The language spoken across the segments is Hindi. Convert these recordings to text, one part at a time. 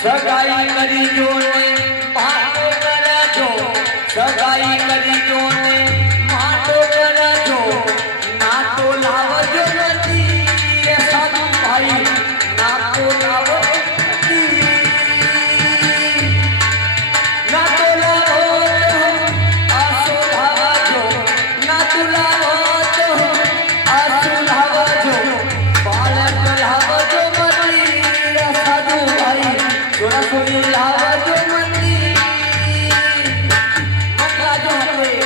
सगाई करी जो ने मातो करा जो सगाई करी जो ने मातो करा जो ना तो लाव जो नदी ये साधु भाई ना तो लाव नदी ना तो लाव आसो लाव जो ना तो लाव जो आसो लाव जो बालक लाव जो मती ये साधु भाई सोना सोनी लाव जो मती मकला जो हवे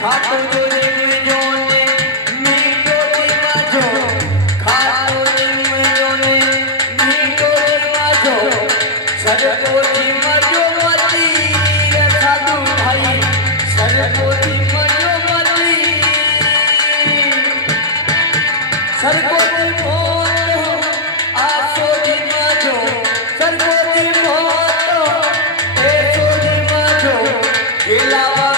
खातो जो दिन जो ने मीठो दिन जो खातो दिन जो ने मीठो दिन जो सरको दिन जो मती ये साधु भाई सरको दिन जो मती सरको दिन मोत आसो दिन जो सरको दिन मोत ऐसो दिन जो गिलावा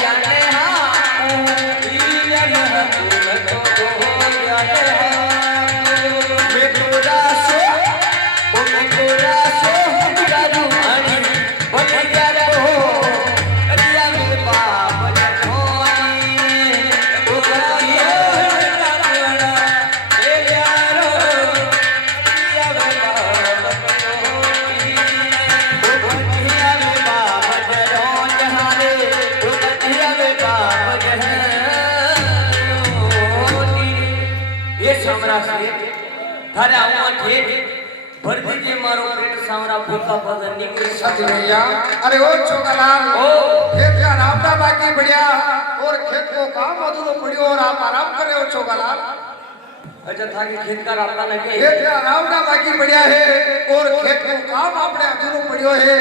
जाने ના છે થારે આવા ઠેઠ ભર દીજે મારો પેટ સાવરા ભૂખા પગર નીકળે सच भैया अरे ओ छोकलाल ओ खेत का रामदा बाकी बढ़िया और खेत को काम अधूरो पड़ियो और आप आराम कर रहे हो छोकलाल अच्छा था कि खेत का रास्ता लगे खेत का रामदा बाकी बढ़िया है और खेत को काम आपने अधूरो पड़ियो है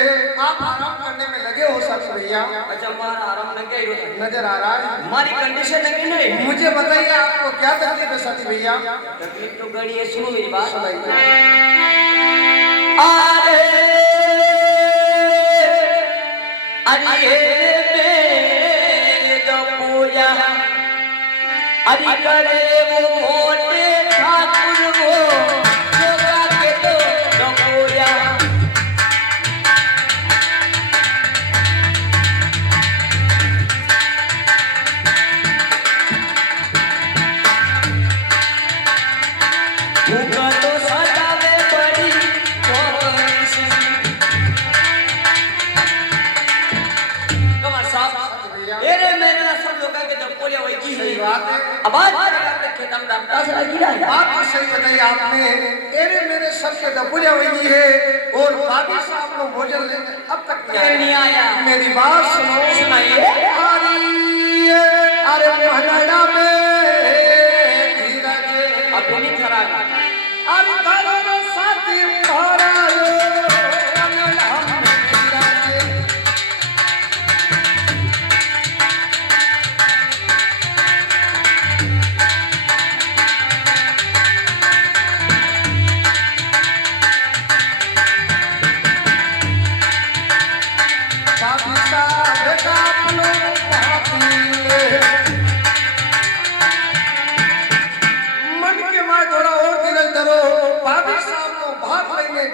आप आराम करने में लगे हो सच भैया अच्छा मारा आराम लगे नजर आ रहा है हमारी कंडीशन लगी नहीं मुझे बताइए आपको क्या तकलीफ है सच भैया तकलीफ तो गणी है सुनो मेरी बात सुनाइए अरे अरे मेरे दपुया अरे करे वो मोटे ठाकुर वो जोगा के तो दपुया भूखा तो सदावे पड़ी कमर साहब एरे मेरे ना सब लोग के दपोलिया वही की सही बात है आवाज आपने खेतम डालता से लगी रहा बात तो सही बताई आपने एरे मेरे सर से दबुलिया हुई है और भाभी साहब को भोजन लेने अब तक नहीं आया मेरी बात सुनो सुनाइए अरे महलड़ा में धीरज अभी नहीं खरा अरे तारा साथी भरा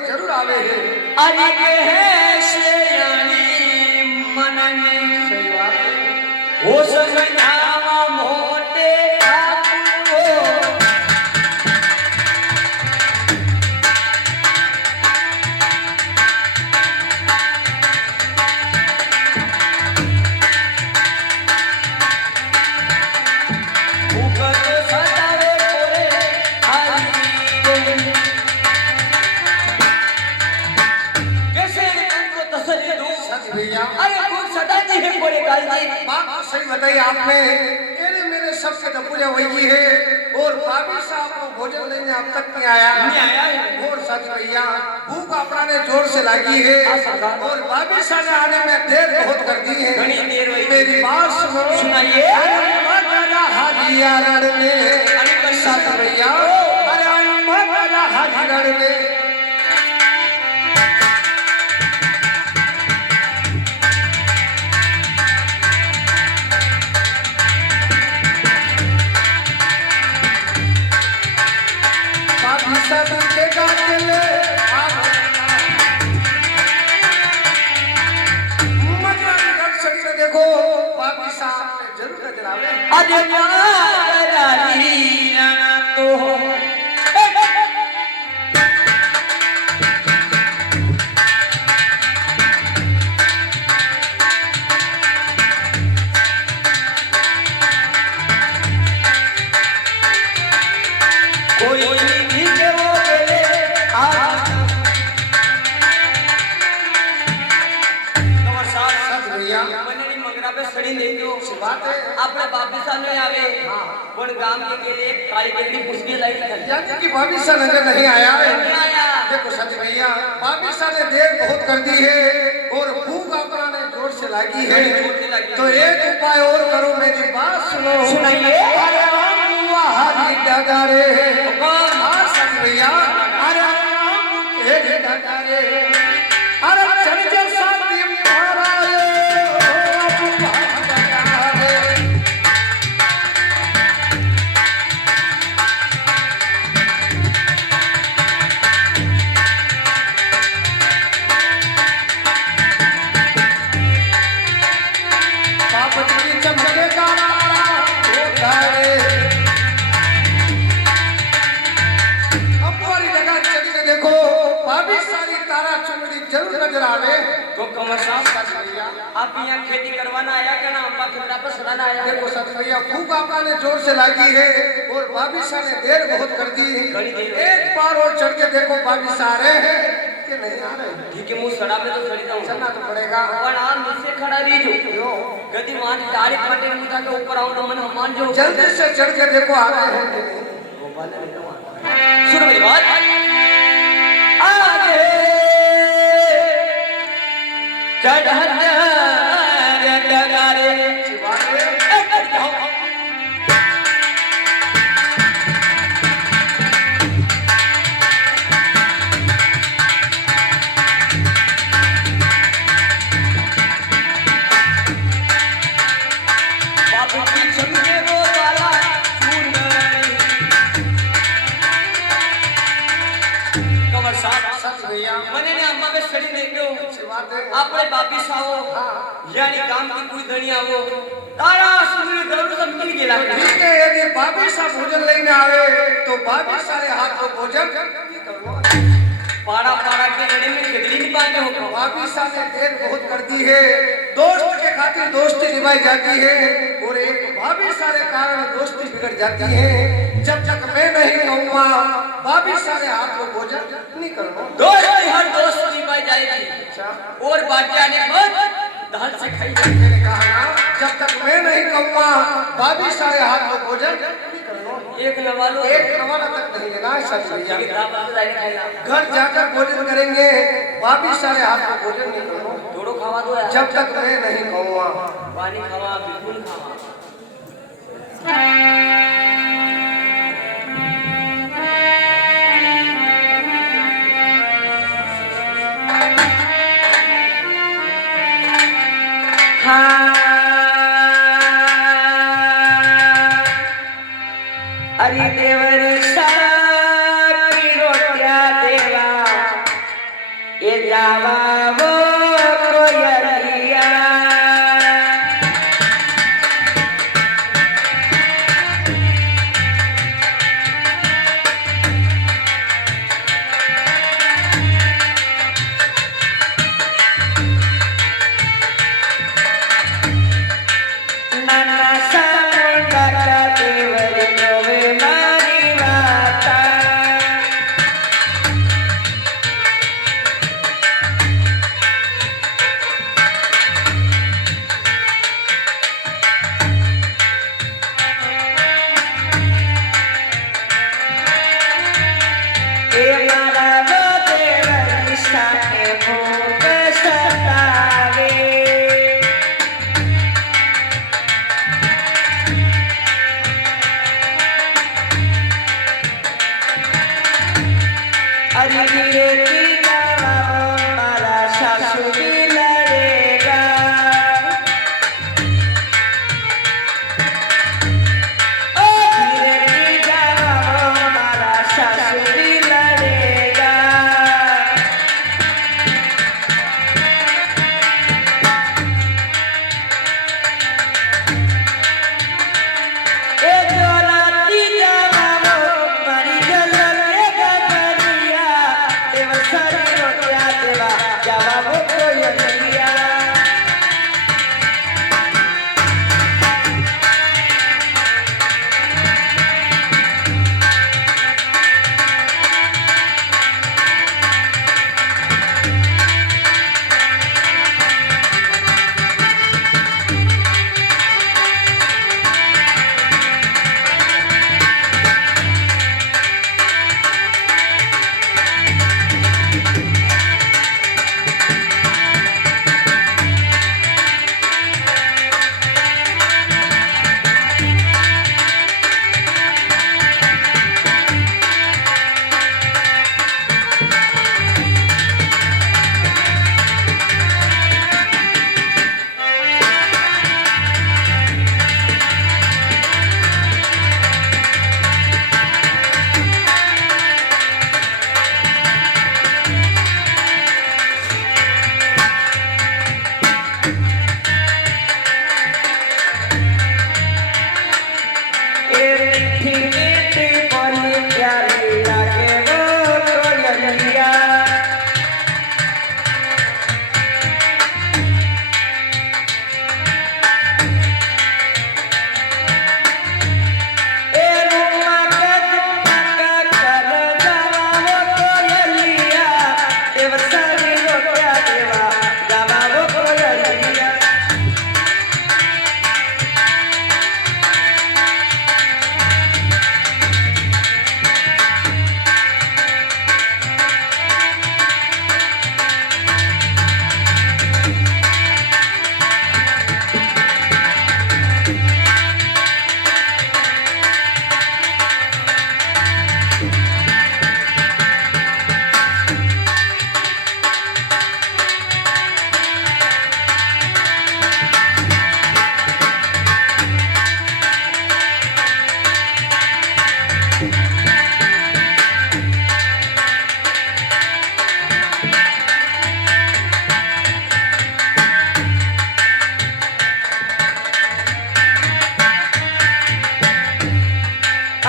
जरूर आवे है अरे के है श्रेयानी मनने सही बात है हो संगनावा मोटे ठाकुर वो भूखा तो सदावे कोरे हरी कैसे तुमको तसल्ली दूं सच भैया अरे खूब सदा जी है कोरे गाली बात तो सही बताई आपने एरे मेरे सबसे दबुलिया वही है और भाभी साहब को भोजन लेने अब तक नहीं आया और सच भैया भूख अपना ने जोर से लगी है और भाभी साहब ने आने में देर बहुत कर दी है घनी देर हुई मेरी बात सुनो सुनाइए हाजिया रण में सच भैया अरे हाजी रण में देखो बाबी साहब ने जरूर नजर आवे अरे मारी तो कोई भी के वो बेले कमर साहब सच भैया मननी मंगरा पे सड़ी दे दो बात है अपने बापी सामने आवे पण गांव के लिए काली केली पुष्पी लाई थी यानी कि भाभी साहब नजर नहीं आया नहीं आया देखो सच भैया भाभी साहब ने देर बहुत कर दी है और भूख अपना ने जोर से लगी है तो एक उपाय और करो मेरी बात सुनो सुनाइए। अरे हुआ हाजी डगारे हाँ सच भैया अरे हे डगारे अरे चल जा साथी मारा चमके का देखो भाभी सारी तारा चुन नजर आवे तो कमर साहब सच भैया आप यहाँ खेती करवाना आया क्या ना अम्बा खेतरा पर सड़ाना आया देखो सच भैया भूख आपका ने जोर से लगी है और बाबिशा ने देर बहुत कर दी एक बार और चढ़ के देखो बाबिशा आ रहे हैं कि नहीं आ रहे ठीक है मुँह सड़ा में तो खरीदा हूँ चलना तो पड़ेगा पर आप नीचे खड़ा रही जो गति मान तारीफ पटे मुझा के ऊपर आऊँ तो मन हमान जो जल्दी से चढ़ के देखो आ रहे हैं कि नहीं सुनो मेरी बात आगे चढ़ डगारे सच भैया મને ને આમાં બે સડી નહીં ગયો अच्छी बात है આપણે બાપી સાવો યાની ગામ की कोई धनी आवो तारा सुनी दरु सब मिल गेला ठीक है यदि बाबिशा भोजन लेने आवे तो बाबिशा रे हाथ को भोजन नहीं करना पाड़ा पाड़ा के गड़े में खिदरी नहीं पाते हो बाबिशा ने देर बहुत कर दी है दोस्त के खातिर दोस्ती निभाई जाती है और एक बाबिशा के कारण दोस्ती बिगड़ जाती है जब तक मैं नहीं कहूँगा बाबिशा रे हाथ को भोजन नहीं करना दोस्ती हर दोस्त की पाई जाएगी और बाकी आने बाद दाल से खाई जाएगी मैंने कहा ना जब तक मैं नहीं कहूँगा बाबिशा रे हाथ को भोजन नहीं करना एक नवालो एक नवाला तक नहीं लेना है सच भैया घर घर जाकर भोजन करेंगे बाबिशा रे हाथ को भोजन नहीं करना थोड़ो खावा दो यार जब तक मैं नहीं कहूँगा पानी खावा बिल्कुल खावा अरे देवर साकी रोटिया देवा ये जावा वो कोयरिया नाना समुंदर देवर नवे मारी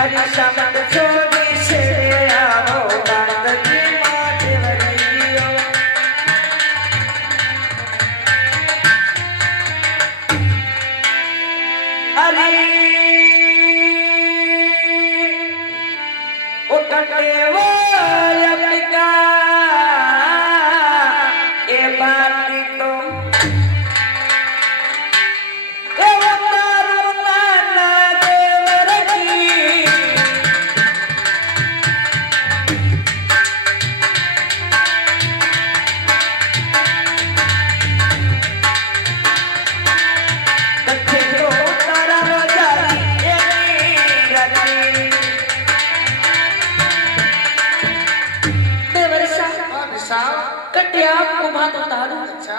अरे शब्द छोड़ी से आओ बात की बात वरियो अरे ओ कटे वो लपका ए बात तो ए वो मारुना ना देवर की कटे तो तारा रोजाई ए रती देवर साहब भाभी साहब कटे आपको बात उतारू अच्छा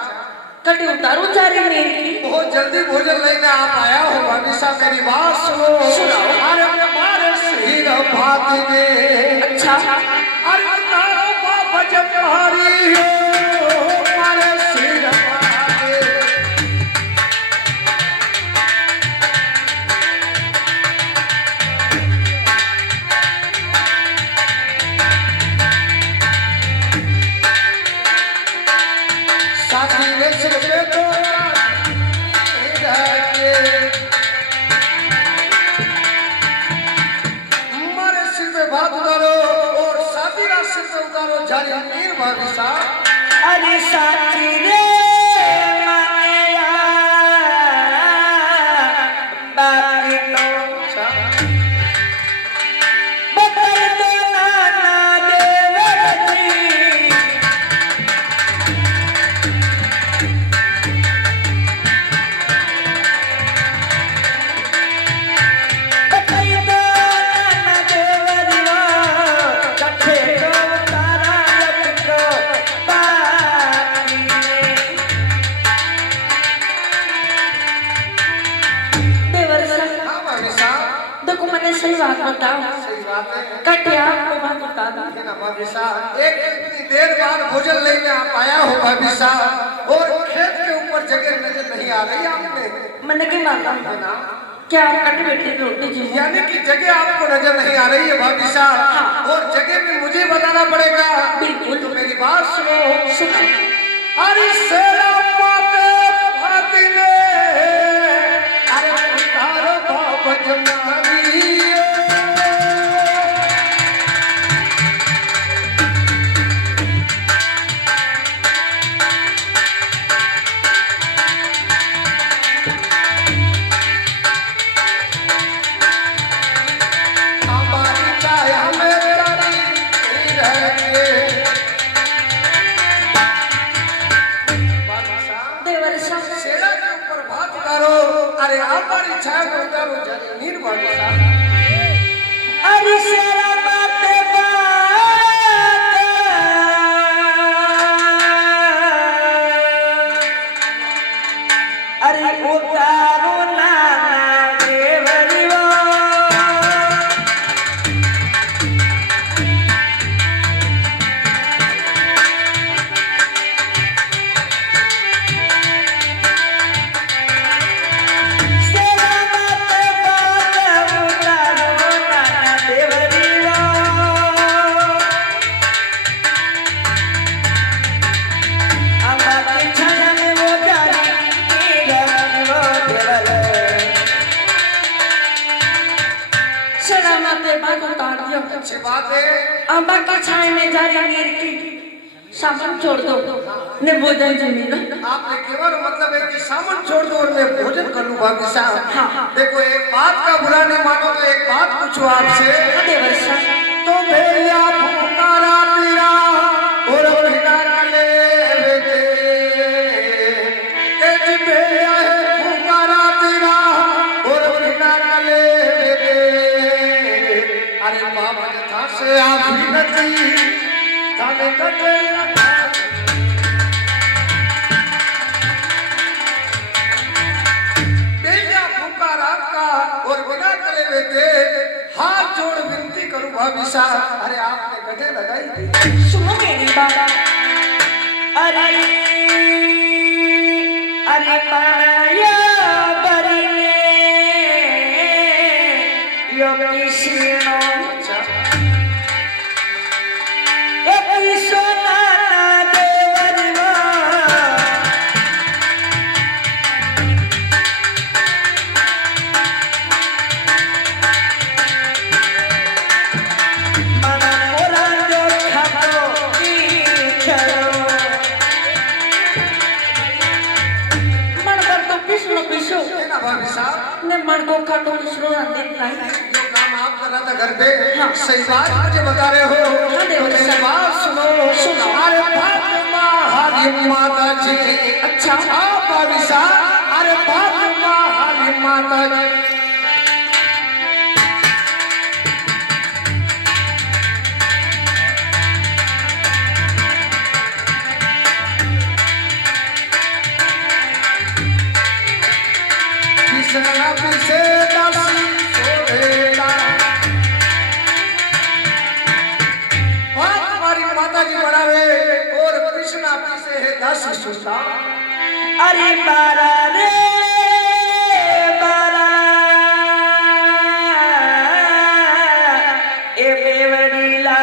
कटे उतारू जा रही मेरी बहुत जल्दी भोजन लेने आप आया हो भाभी साहब मेरी बात सुनो सुनाओ। अरे मारे शहीद भाती ने अच्छा अरे तारो बाप जब हारी हो मारे शहीद भाती साथी ने सिर पे तो मारे सिर पे बात उतारो और साथी का सिर पे उतारो जारी मीर भाभी साहब अरे साथी रे माया बाकी तो बदल दो ना देवर जी बदल दो ना देवर कथे को तारा लटको बाकी देवर साहब हाँ भाभी साहब देखो मैंने सही बात बताओ सही बात है कटे आपको बात बता दी है ना भाभी साहब एक इतनी देर बाद भोजन लेने आप आया हो भाभी साहब और खेत के ऊपर जगह नजर नहीं आ रही आपने मैंने क्या माना है ना क्या आप कटे बैठे पे उठे जी यानी कि जगह आपको नजर नहीं आ रही है भाभी साहब और जगह भी मुझे बताना पड़ेगा बिल्कुल। तो मेरी बात सुनो सुनो अरे सेरा माते भाती ने अरे उतारो बाप जमानी हमारी छाया में चली रहे देवर साहब सेरा के ऊपर बात करो अरे हमारी छाया में उतारो जानी नीर भाभी साहब अरे शेरा बाते बात अरे उतारो ना देवरी वो शेरा बाते बात उतारो ना देवरी वो अम्बाकी छाया में वो जारी वो देवल शेरा बाते बात उतार दियो अच्छी बात है अम्बा की छाया में जारी नीर की सामान छोड़ दो ने भोजन जमी लो आपने केवल मतलब है कि सामान छोड़ दो और मैं भोजन कर लूं भाभी साहब हाँ। देखो एक बात का बुरा नहीं मानो तो एक बात पूछूं आपसे देवर साहब तो भैया पुकारा तेरा और बिना ले बेटे ए जी भैया है पुकारा तेरा और बिना ले बेटे अरे बाबा ने था से आप भी नती थाने कटे भैया पुकारा का और बिना कले बेटे हाथ जोड़ विनती करूं भाभी साहब अरे आपने गठे लगाई सुनो मेरी बात अरे अरे पाया बरने यो कृष्ण अच्छा ए कृष्ण देवरवा मन मोरा जो खातो की चलो मन कर तो कृष्ण कृष्ण है ना भाभी साहब ने मन को खातो कृष्ण अंदर नहीं जो काम आप कर रहा था घर पे हाँ। सही बात मुझे बता रहे हो हाँ, देवर तो मेरी साहब। बात सुनो सुनो। अरे फातिमा हरी माता जी अच्छा। हाँ भाभी साहब अरे फातिमा हरी माता जी कृष्ण पिसे दासी सोहेला हाँ हमारी माता जी बनावे और कृष्णा पिसे है दासी सुता अरे बारा रे बारा ए बेवरीला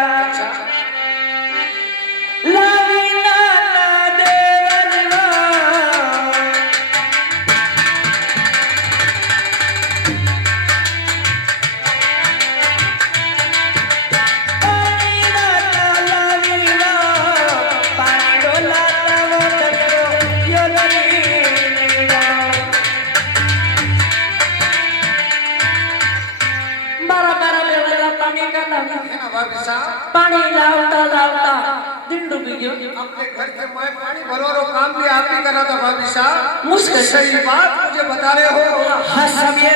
लावीना ना देवरवा पानी ना लावीना पानी डोला वो तरो यो नीला बारा बारा बेवरीला पानी का लावी है ना भाभी साहब पानी लावता लावता दिन डूबी गयो अपने घर के मैं पानी भरो काम भी आप ही कर रहा था भाभी साहब मुश्किल सही बात मुझे बता रहे हो हाँ सब ये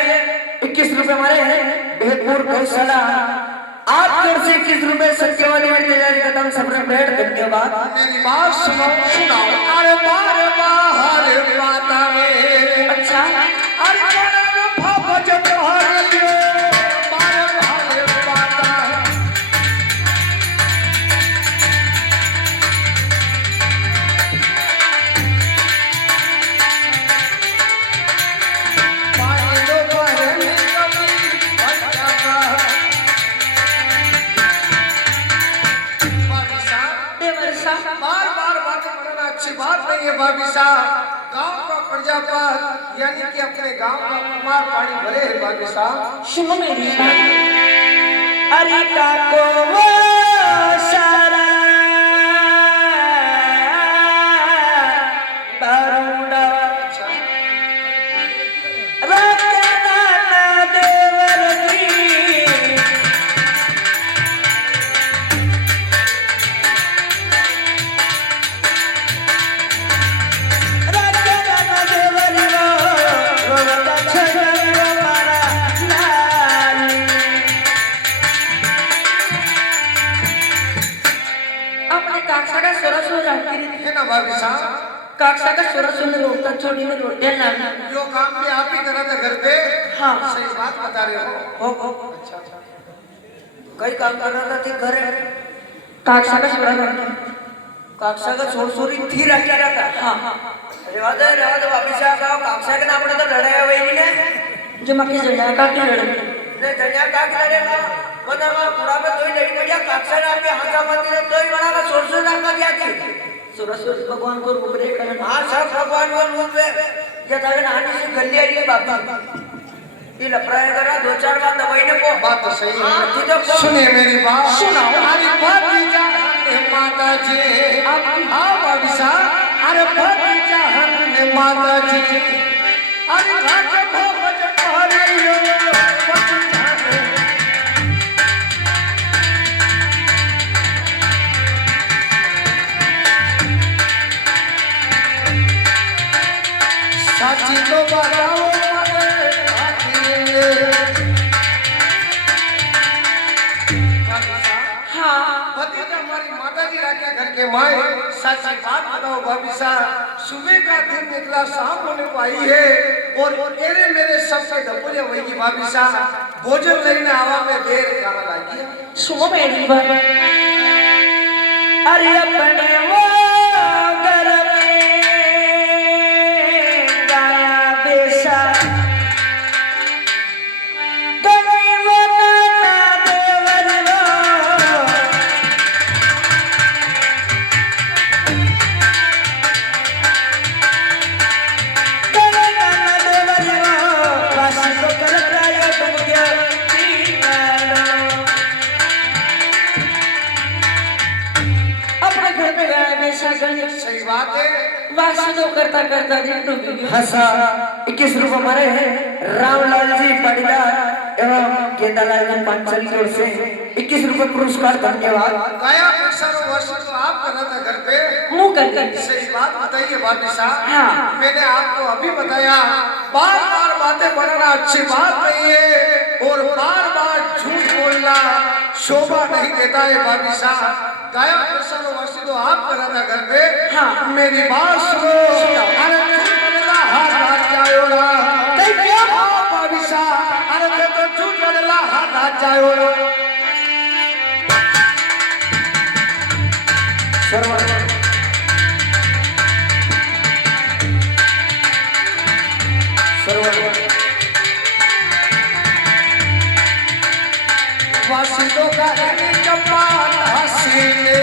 21 रुपए हमारे हैं भेदपुर गौशाला आपकी ओर से 21 रुपए सत्यवादी में तैयारी कदम सबने भेंट धन्यवाद मेरी बात सुनो सुनाओ अरे बारे बाहर माता रे अच्छा अरे बारे भज पहाड़ियो बारे बाहर माता पानी लो बारे में कभी बच्चा भाभी साहब देवर साहब बार बार बातें करना अच्छी बात नहीं है भाभी साहब गांव का प्रजापत यानी कि अपने गांव का कुमार पानी भरे है भाभी साहब सुनो मेरी बात अरे काको वो सारा बारूदा रखना ना देवर की रखना ना देवर वो रोता छगरो मारा लाली अपने काका का सोरा राखी है ना भाभी साहब काका का सोरा रोता छोड़ी में रोटे लाना जो काम भी आप ही कर रहा था घर पे हाँ। सही बात बता रहे हो हो कई काम कर रहा था थी घर काका का सोरा राखी काक्षा का छोर छोरी थी रखा रहता हाँ रेवा दे वापिस आ गाओ काक्षा के नाम तो लड़ाया हुए नहीं ने जो मक्की जड़ा का की लड़ रे जनिया का लड़ेगा मना मा पूरा में तोई लड़ी बढ़िया काक्षा नाम के हाथा मंदिर तोई बड़ा का छोर छोर रखा दिया थी सरस्वती भगवान को रूप रे करना हां सब भगवान को रूप में ये तावे नानी से गल्ली आई बाबा ये लफड़ाया करा दो चार बार दवाई ने को बात तो सही है हां तू तो को सुनिए मेरी बात सुनाओ। अरे भतीजा ने माता जी हाँ भाभी साहब अरे भतीजा ने माता जी अरे घाटे भोज पहाड़ियो भतीजा ने साची तो बताओ मरे आखिए हाँ भतीजा हमारी माता जी राखे घर के माए सच्ची बात बताओ भाभी साहब सुबह का दिन निकला शाम होने को आई है और तेरे मेरे सबसे डबुले वही भाभी साहब भोजन लेने आवा में देर कहाँ लगी सुनो मेरी बात अरे अपने वो घर में गाया बेसा गई वो बात है वासुदेव करता करता दिन डूब गई। हंसा 21 रुपये हमारे हैं रामलाल जी पाटीदार एवं गेंदालाल जी पांचल की ओर से 21 रुपये पुरस्कार। धन्यवाद। गया सर वर्ष तो आप कर रहा था घर पे मुंह कर गई। सही बात बताइए भाभी साहब। हाँ। मैंने आपको अभी बताया बार बार बातें बनाना अच्छी बात नहीं है और बार बार झूठ बोलना शोभा नहीं देता है भाभी साहब। गया सर वर्ष तो आप कर रहा था घर पे। हाँ। मेरी बात सुनो। अरे झूठ बोलना हाथ हाथ जाओगा भाभी साहब। अरे तो झूठ बोलना हाथ हाथ जाओगा। वासिदों का चंपा हसीने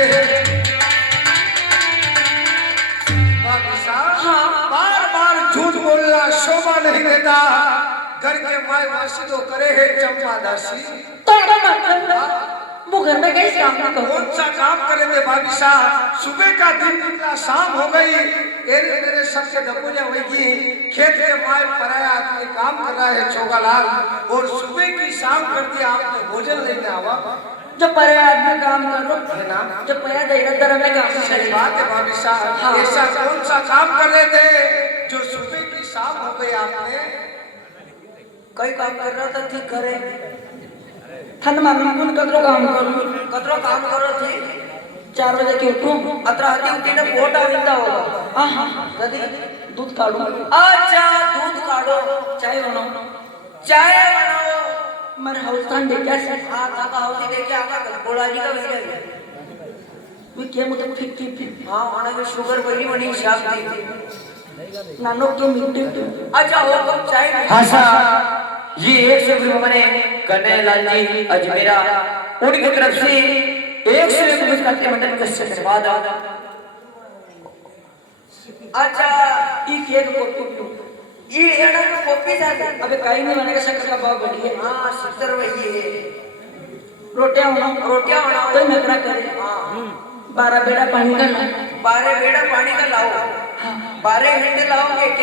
बार बार झूठ बोलना शोभा नहीं देता। घर के माए वासिदों करे है चंपा दासी। तो वो घर में कैसे काम ना करो? कौन सा काम करे थे भाभी साहब? सुबह का दिन निकला शाम हो गई। मेरे सबसे डबूजा होगी खेत के माए पराया आदमी काम कर रहा है चौगालाल और सुबह की शाम कर दिया आपने भोजन लेने आवा। जब परे आदमी काम कर लो है ना, जब परे दर में काम सही करे। बात है भाभी साहब। हाँ। ऐसा कौन सा काम कर रहे थे जो सुबह की शाम हो गई आपने? कई काम कर रहा था ठीक करे ठंड में बिल्कुल कतरो काम करो थी 4 बजे के उठूं अतरा हती उठी ने पोटा विंदा होगा। हां कदी दूध काढो। अच्छा दूध काढो। चाय बनाओ। चाय बनाओ मर हौसान दे कैसे? हां काका हौसी लेके आगा गोलाजी का भेजा मैं के मुझे फिट हां माने जो शुगर बनी बनी शाम दी नानो के मिट्टी। अच्छा हो कब चाय हंसा ये 100 रुपये मैंने कन्हैयालाल जी अजमेरा उनकी तरफ से 101 पुरस्कार मंडल का धन्यवाद। अच्छा ई केक को ई एना को कॉपी जाते अबे कहीं नहीं बनेगा। शक्कर का भाव बढ़ी है। हां 70 वही है। रोटियां बनाओ तो नखरा करे। हां 12 बेड़ा पानी का लाओ। 12 बेड़ा पानी का लाओ। 12 घंटे लाओगे एक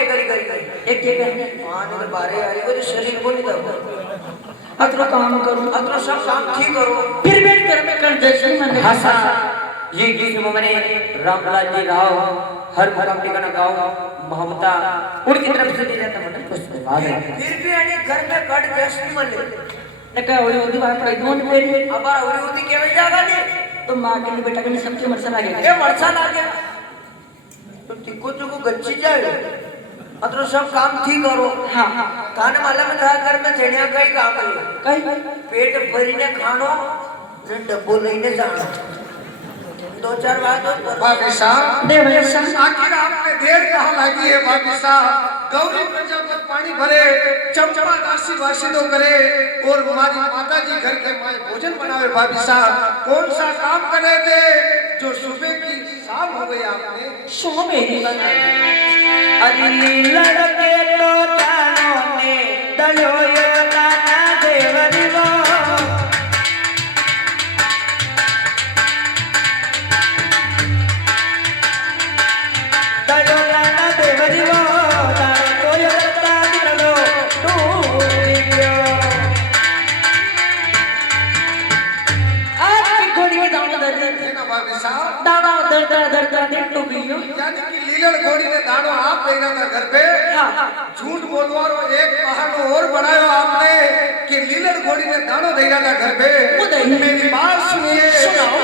एक हां नहीं तो 12 आई को तो शरीर को नहीं दो। अतरो काम करो अतरो सब काम ठीक करो फिर बैठ कर में कर जैसे मैंने। हंसा ये गीत मैंने रामलाल जी राव हर मुकाम ठिकाना गाँव ममता उनकी तरफ से दिया था मंडल को धन्यवाद। फिर भी अने घर में कट जैसे नहीं मले नका ओली ओदी बात पर दोन मेरी अबार ओली ओदी केवे जागा ने तो मां के लिए बेटा के सबके मरसा लागे ए मरसा लागे तो टिको चुको गच्ची जाए अतरो सब काम ठीक करो। हां थाने मालूम था घर में जणिया कई काम कई पेट भरीने खानो ने डब्बो लईने जानो 2-4 बार तो भाभी साहब दे भाई साहब आखिर आपने देर कहाँ लगी है भाभी साहब? गौरी प्रजापत पानी भरे चंपा दासी वासिदो करे और हमारी माता जी घर के माए भोजन बनावे। भाभी साहब कौन सा काम कर रहे थे जो सुबह की शाम हो गई आपने? सुनो मेरी बात अरे लड़के तो तानों ने दलो यो नाना देवरी वो दलो नाना देवरी वो तो यो तानो डूबियो आज की घोड़ी में दाना दर है ना भाभी साहब? दाना दर डूबियो यानी कि लीलड़ घोड़ी ने दानो आप लेना था घर पे। झूठ बोलवारो एक बहानो और बनायो आपने कि लीलड़ घोड़ी ने दानो देना था घर पे। मेरी बात सुनिए।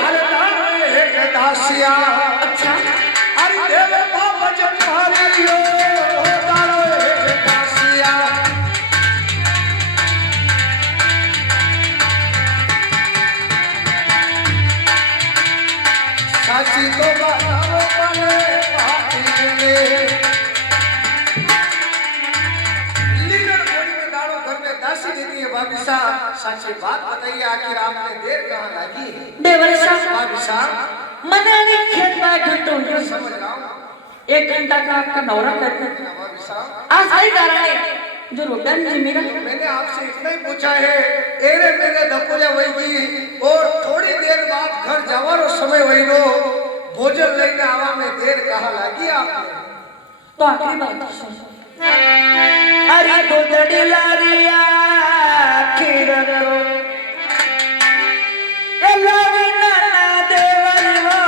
अरे दानो एक दासिया। अच्छा अरे देवे बाबा जम्हारियो दानो एक दासिया। साची तो बताओ बने भाती ने लीलड़ घोड़ी में दानो घर में दासी देती है। भाभी साहब सच्ची बात बताइए आखिर आपने देर कहाँ लगी? देवर साहब भाभी साहब मने नहीं खेत में घंटों समझ रहा हूँ 1 घंटा का आपका दौरा करते भाभी साहब। आज सही कारण है जो रोडन जी मेरा मैंने आपसे इतना ही पूछा है एरे मेरे धपुरे वही और थोड़ी देर बाद घर जावारो समय वही गो भोजन लेने आवा में देर कहाँ लगी आपने? तो आखिरी बात सुन। अरे गोदड़ी लारिया खीरनो एलावी नाना देवरी वो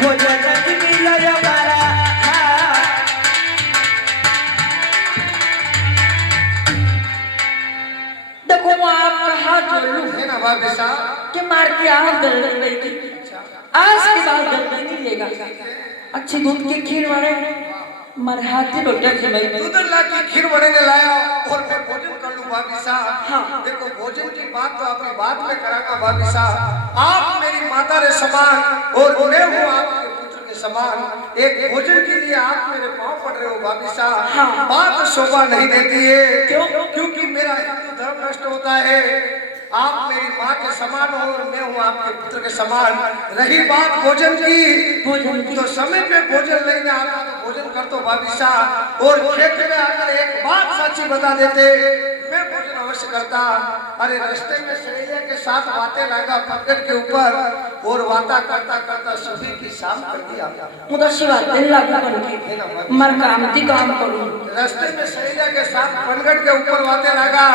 भोजन की मिला हमारा देखो मैं आपका हाथ जोड़ लूं है ना भाभी साहब? कि मार के आप गर्दन गई थी आज के बाद गर्दन नहीं लेगा अच्छी दूध की खीर बने मरहाती रोटी खिलाई दूध ला की खीर बनाने लाया और मैं भोजन कर लूं भाभी साहब। हाँ। देखो भोजन की बात तो अपनी बात में कराना भाभी साहब। आप मेरी माता रे समान और मैं हूँ आपके पुत्र के समान। एक भोजन के लिए आप मेरे पाँव पड़ रहे हो भाभी साहब। हाँ। बात शोभा नहीं देती है। क्यों? क्योंकि मेरा हिंदू धर्म नष्ट होता है। आप मेरी माँ के समान हो और मैं हूँ आपके पुत्र के समान। रही बात भोजन की तो समय पे भोजन लेने आता तो भोजन कर तो भाभी साहब और खेत में आकर एक बात सच्ची बता देते मैं भोजन अवश्य करता। अरे रास्ते में सहेलिया के साथ बातें लगा पकड़ के ऊपर और वाता करता करता सुबह की शाम कर दिया। मुझे शिवा दिल लगा करके मर काम करूं रास्ते में सहेलिया के साथ पनगढ़ के ऊपर बातें लगा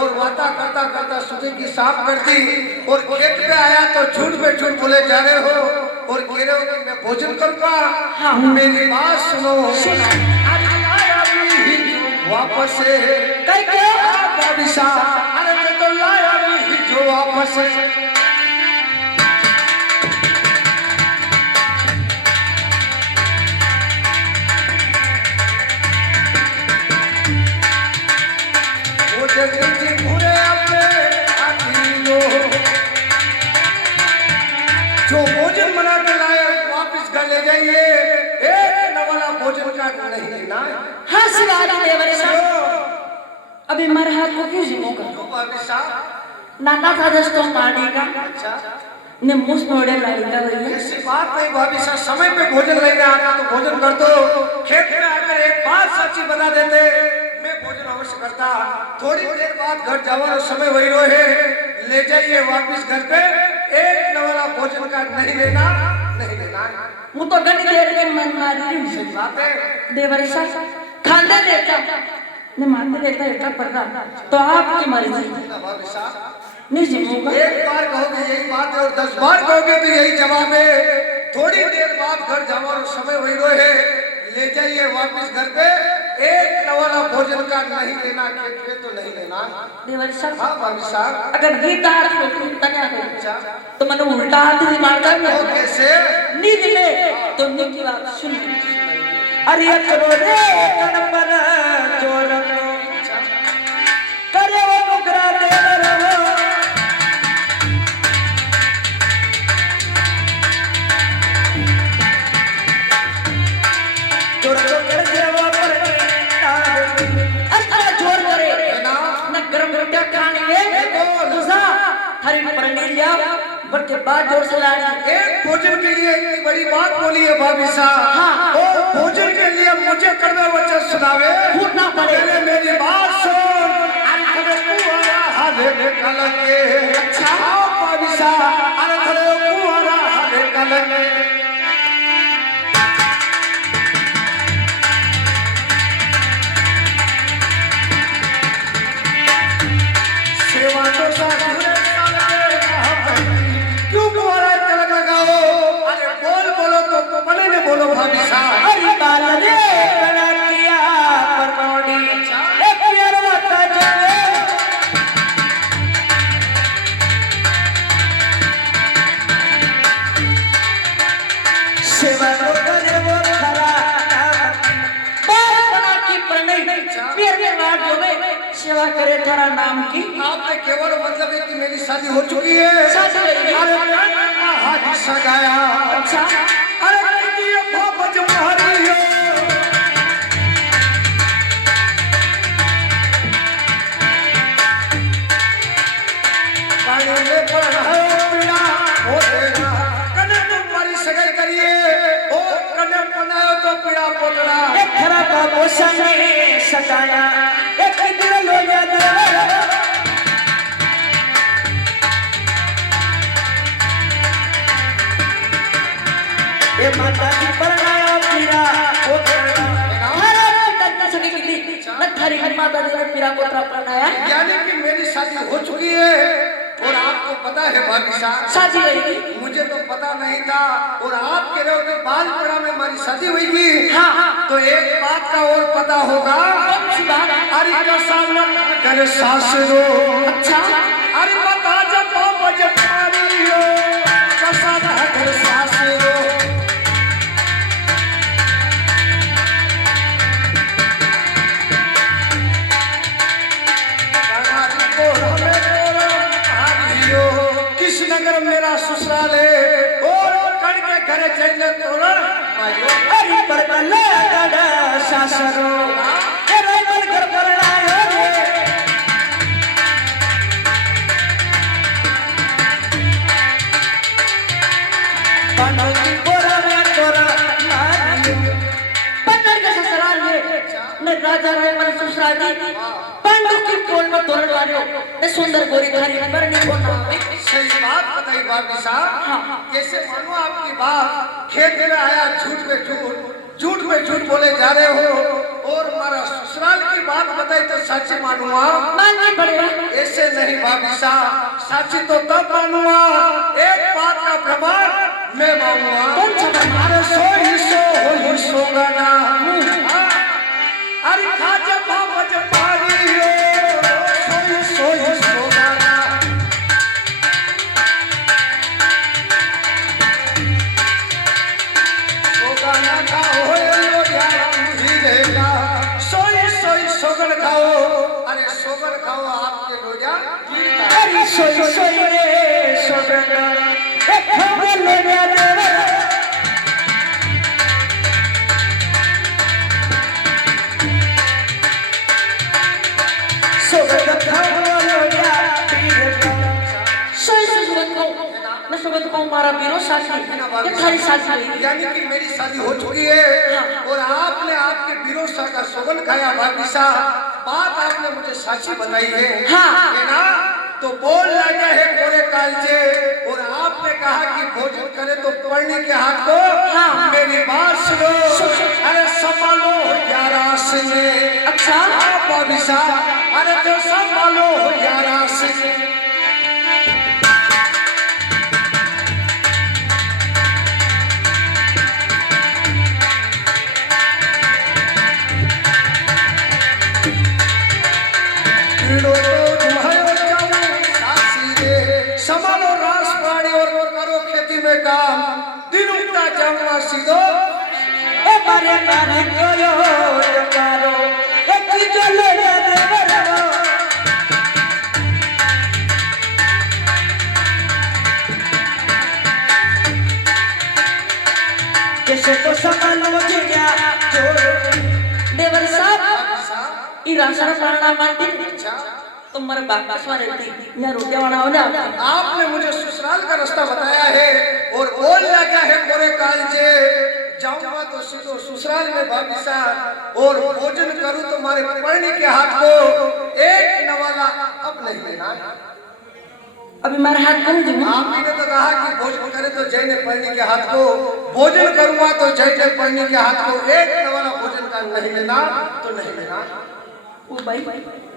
और वाता करता करता सुबह की शाम कर दी और खेत में आया तो झूठ पे झूठ बोले जा रहे हो और कह रहे हो कि मैं भोजन करूंगा। हाँ। मेरी बात सुनो वापस कई के भाभी साहब। अरे मैं तो लाया भी जो वापस मुझे किसी पूरे अपने आदमी जो भोजन बना के लाए वापस घर ले जाइए। एक नवाला भोजन का नहीं लेना है। हाँ शिवाजी देवरे अभी मरहा को क्यों जिमोगा तो भाभी साहब नाना था दोस्तों पानी का अच्छा ने मुझ नोड़े लाइका भैया ऐसी बात नहीं भाभी साहब। समय पे भोजन लेने आता तो भोजन कर दो। खेत में आकर एक बात सच्ची बता देते मैं भोजन अवश्य करता। थोड़ी देर बाद घर जाओ और समय वही रहे ले जाइए वापस घर पे। एक नवाला भोजन का नहीं लेना नहीं लेना। वो तो घनी देर के मन मारी सही बात है। देवरे सा खाने देता ने मानते देता इतना पड़ रहा तो आपकी मर्जी ना भाभी साहब नहीं जिमोगा एक बार कहोगे यही बात है और 10 बार कहोगे तो यही जवाब है। थोड़ी देर बाद घर जाओ और समय वही रहे ले जाइए वापस घर पे। एक नवाला भोजन का नहीं लेना खेत पे तो नहीं लेना। देवरे सा हाँ भाभी साहब। अगर गीत हाथ में टूटता क्या अच्छा तो मैंने उल्टा हाथ से मारता तो भी कैसे? नींद में तो नींद की बात सुन अरे करो रे कनपर जोर करे वो मुकरा दे रो जोर तो कर दे वो पर अरे जोर करे ना गरम रोटियां खानी है तुझा हरी परनी लिया बट के बाद जोर से लानी एक भोजन के लिए इतनी बड़ी बात बोली है भाभी साहब। हाँ। ओ भोजन के लिए मुझे कड़वे वचन सुनावे फूटना पड़े पहले मेरी बात सुन। अरे कुआरा हरे कलंगे अच्छा भाभी साहब। अरे कुआरा हरे कलंगे सेवा तो साधुरे क्यों कुआरा कलंग लगाओ? अरे बोलो तो बने ने बोलो भाभी साहब। हरी बाल रे बना किया परमोड़ी एक प्यार वाता जावे सेवा नो करे वो खरा बाल बना की प्रणय प्यार के वाट होवे सेवा करे थारा नाम की आपने केवल मतलब है कि मेरी शादी हो चुकी है। शादी हो गई। अरे हाथ सगाया अच्छा अरे की मोहब्बत तुम्हारी है। काने में पड़ है पीड़ा हो तेरा कने तुम्हारी सगाई करिए ओ कने बनाओ तो पीड़ा पोतरा एक खरा का पोषण सताया एक ये माता की परणाया पीरा पोतरा हरे तन्ना सगी की न थारी हर माता जी ने पीरा पोतरा परणाया यानी कि मेरी शादी हो चुकी है और आपको पता है भाभी साहब शादी हुई मुझे तो पता नहीं था और आप कह रहे हो कि बालपुरा में हमारी शादी हुई थी हाँ तो एक बात का और पता होगा अरे का सामना कर सासरो अच्छा अरे बता जब बजतारी हो कसा कर सासरो नगर मेरा ससुराल है और कण के घरे चले तोरण अरे परबले दादा सासरो अरे मन घर परणायो रे पांडव की बोरा में तोरा मारियो पन्नर के ससुराल में न राजा रहे मन ससुराल दी पांडव की पोल में तोरण मारियो ने सुंदर गोरी थारी नंबर नहीं कोना सही बात बताई भाभी साहब कैसे मानो आपकी बात खेत में आया झूठ पे झूठ बोले जा रहे हो और हमारा ससुराल की बात बताई तो सच्ची मानूंगा माननी पड़ेगा ऐसे नहीं भाभी साहब सच्ची तो तब मानूंगा एक बात का प्रमाण मैं मांगूंगा कौन सा प्रमाण? अरे सो ही सो गाना अरे खाजा बाबा पारी हो सो ही सो गाना गाना खाओ लो यार मुझे सोई सोगन खाओ अरे सोगन खाओ आपके लोया अरे सोई रे सोगन एक खबर ले दे सोगन खाओ लोया सोई सोगन खाओ मैं सोगन खाओ मारा बीरो साथी ये थारी साथी यानी कि मेरी शादी हो चुकी है और आपने आपके विरोध का सोगन खाया भाभी साहब बात आपने मुझे साची बताई है हाँ। ना तो बोल लगा है पूरे काल से और आपने कहा कि भोजन करे तो पढ़ने के हाथ को हाँ। मेरी बात सुनो अरे संभालो यारा से अच्छा भाभी साहब अरे तो संभालो यारा से संभालो रास पानी और करो खेती में काम दिन उगता जाऊंगा सीधो ए मारे मारे कोयो जकारो एक चले दे बरवा कैसे तो संभालो जिया जोर देवर साहब ई राशा प्राणा माटी तुम्हारे बाबा स्वारे थी यहाँ रोटियां बनाओ ना आपने मुझे ससुराल का रास्ता बताया है और बोल लगा है पूरे काल से जाऊंगा तो सीधो ससुराल में भाभी साहब और भोजन करूं तो हमारे पढ़ने के हाथ को एक नवाला अब नहीं देना अभी मेरे हाथ कम जी आपने तो कहा कि भोजन करे तो जय ने पढ़ने के हाथ को भोजन करूंगा तो जय ने पढ़ने के हाथ को एक नवाला भोजन का नहीं लेना तो नहीं लेना ओ भाई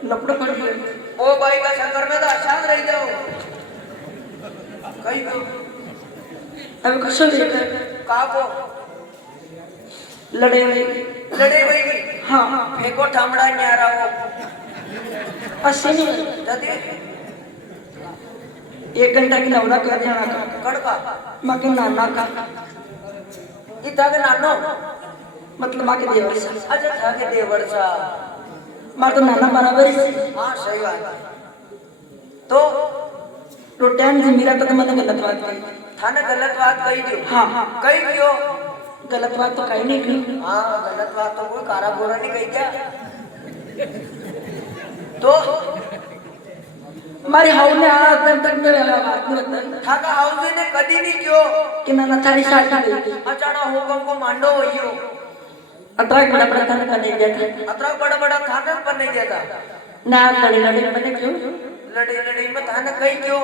लपड़ पड़ गए ओ भाई का शंकर में तो आसान रह जाओ कहीं को अभी कसम से का को लड़े भाई हाँ फेंको ठामड़ा न्यारा हो अस्सी दादी 1 घंटा की नवला कर देना का कड़का माँ के नाना का इतना के नानो मतलब माँ के देवर सा अच्छा था के देवर सा माँ तो नाना बराबर ही हाँ सही बात तो रोटियां जी मेरा तो मैंने गलत बात कही थाने गलत बात कही दियो हाँ कही क्यों गलत बात तो कहीं नहीं कही हाँ गलत बात तो कोई कारा गोरा नहीं कही क्या तो हमारी हाउ ने आज तक मेरे बात नहीं बताई थाका हाउस ने कदी नहीं क्यों कि नाना थारी साथ गई थी अचाना हुकम को मांडो होइयो अतराक बड़ा बड़ा थाने का नहीं दिया अतरा बड़ा बड़ा थाना पर नहीं देता ना लड़े लड़े मैंने क्यों लड़ी लड़ी में थाना कही क्यों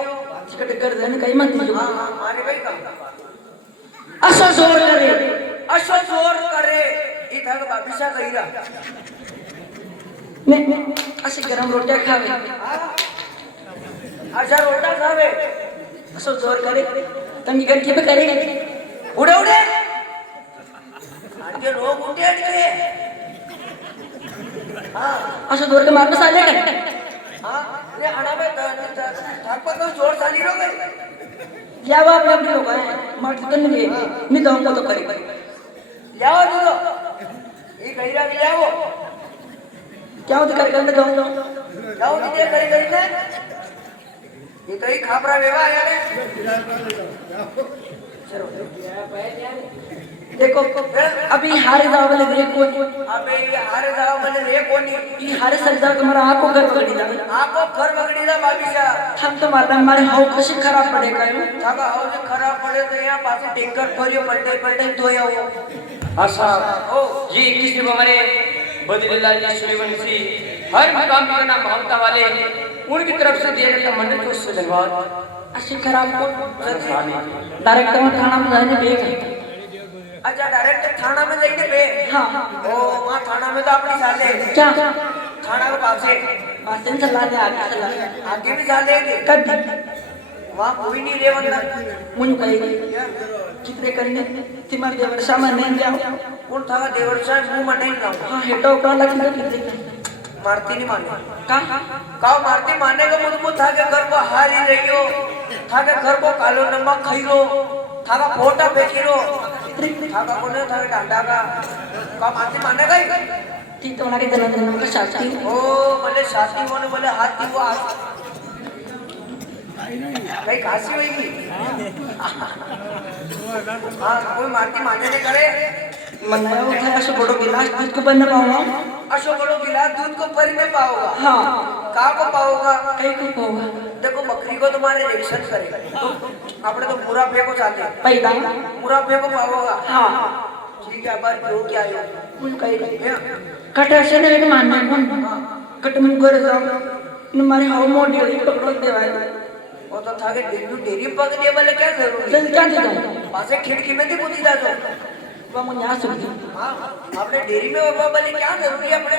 चिकट कर देने कहीं मत दीजिए हाँ हाँ मारे भाई का असो जोर करे था का बाबिशा कईरा ने असे गरम रोट्या खावे अशा रोटा खावे असो जोर करे तंगी गंठी पे करे उडे उडे आणके लोग उठे आणके हाँ असो जोर के मारने साले का हाँ ये अना में ठाक पर जोर साली रो गई या वो अपने अपने लोग हैं मार तो नहीं मैं दूंगा तो करे लाओ दो ये कईरा के लाओ क्या होता कर करने दूंगा लाओ दीजिए कई कई ने ये तो ही खापरा वेवा आया ने चलो देखो अभी हारे जाओ वाले रे कोई अबे ये हारे जाओ मैंने रे कोनी ये हारे सर जाओ तुम्हारा आंखों घर पकड़ी जा आपको घर बगड़ी दा बाबिशा हम तो मारना हमारे हाउ कशी खराब पड़ेगा यो थाका हाउस खराब पड़े तो यहाँ पासे टेंकर भरियो पलटे पलटे धोया हो आशा ओ ये किसी हमारे बद्रीलाल जी सूर्यवंशी हर मुकाम का नाम भावता वाले उनकी तरफ से दिया जाता मंडल को धन्यवाद। अशी खराब को डायरेक्टर में थाना में जाने बेग अच्छा डायरेक्ट थाना में जाइए बे हाँ ओ वहाँ थाना में तो अपनी साले क्या थाना के पास है बातें चला ले आगे चला आगे भी साले के कर वहाँ कोई नहीं रे बंदा मुझे कहेगी कितने करने तुम्हारे देवर्षा में नहीं जाओ कौन था देवर्षा मुंह में नहीं लाऊं हाँ हेटो ऊपर लगी तो कितने मारती नहीं माने कहाँ काव मारती मारने का मुझको था के घर को हारी रही हो था के घर को कालो नमक खाई रो था का फोटा फेंकी रो था का कोने था के डांडा का काव मारती मारने का ही ठीक तो उनके जन्मदिन का शादी ओ बोले शादी होने बोले हाथी वो कहीं खांसी होगी हाँ कोई मारती मारने नहीं करे मनाया उठा ऐसे बड़ो गिलास दूध को बनने पाऊंगा अशोक बड़ो गिलास दूध को भर नहीं पाओगा हाँ कहाँ को पाओगा कहीं को पाऊंगा देखो बकरी को तुम्हारे रिएक्शन करे अपने तो पूरा फेंको चाहते पैदा पूरा फेंको पाओगा हाँ ठीक है अब जो क्या है मुझे कहेगी कट ऐसे नहीं मानना है कट मुझे घर जाओ तुम्हारे हाउ मोटी होगी पकड़ो देवाई वो तो था कि डेरी पकड़ने वाले क्या जरूरी चल क्या दे जाओ पासे खिड़की में थी बुद्धि था तो वो मुझे यहाँ सुन हाँ अपने डेरी में वो वाले क्या जरूरी है अपने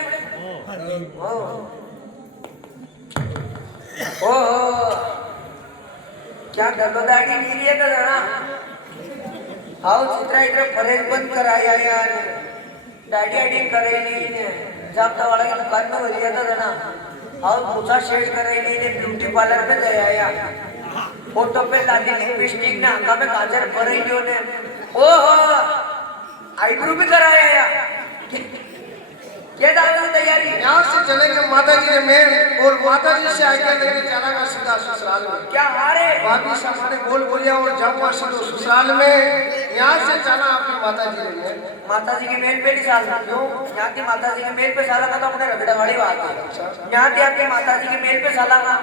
ओ क्या दलोदाड़ी नहीं रही है तो जाना आओ चित्रा इधर फरेज बंद कराया यार डाडी आडी करायली ने जामता वाला की दुकान में वही था जाना आओ पूछा शेड करायली ने ब्यूटी पार्लर में गया या फोटो पे लाली लिपस्टिक ने आंखा में काजल भरायली ने ओहो आईब्रो भी कराया या क्या दादा की तैयारी यहाँ से चलेंगे माता जी ने मेल और माता जी से आज्ञा लेके चलागा सीधा ससुराल में क्या हारे भाभी से हमारे बोल बोलिया और जाऊंगा सीधो ससुराल में यहाँ से चला अपनी माता जी ने मेल माता जी की मेल पे नहीं साल क्यों यहाँ की माता जी की मेल पे साला का तो अपने रगड़ा वाली बात है यहाँ की आपके माता जी की मेल पे साला का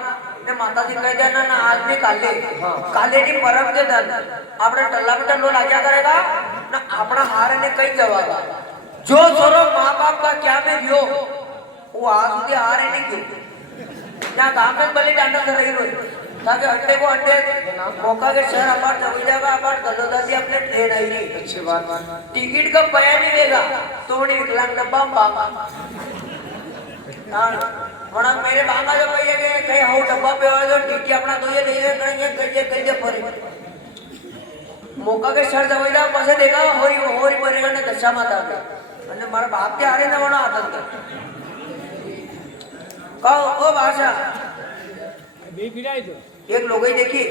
ने माता जी कह देना ना आज भी काले काले की परम के दल अपने टल्ला पे टल्लो लाग्या करेगा ना अपना हार ने कई जवाब जो छोरो माँ बाप का क्या में दियो वो आज સુધી हार नहीं क्यों यहाँ काम में बलि डांडा कर रही रोई ताकि अंडे को अंडे मौका के शहर अपार जमी जाएगा अपार दलोदासी अपने ट्रेन आई नहीं अच्छी बात टिकट का पया नहीं देगा तोड़ी विकलांग डब्बा बांगा हाँ वरना मेरे बांगा जो कहिए कि कहीं हाउ डब्बा पे हो जो टिकट अपना तो ये ले करेंगे कहिए फरे मौका के शहर जमी जाएगा पसे देगा होरी मरेगा ने दशा माता के અને મારા બાપ કે આરે નવાનો આદત કહો ઓ ભાષા એક લોગઈ देखी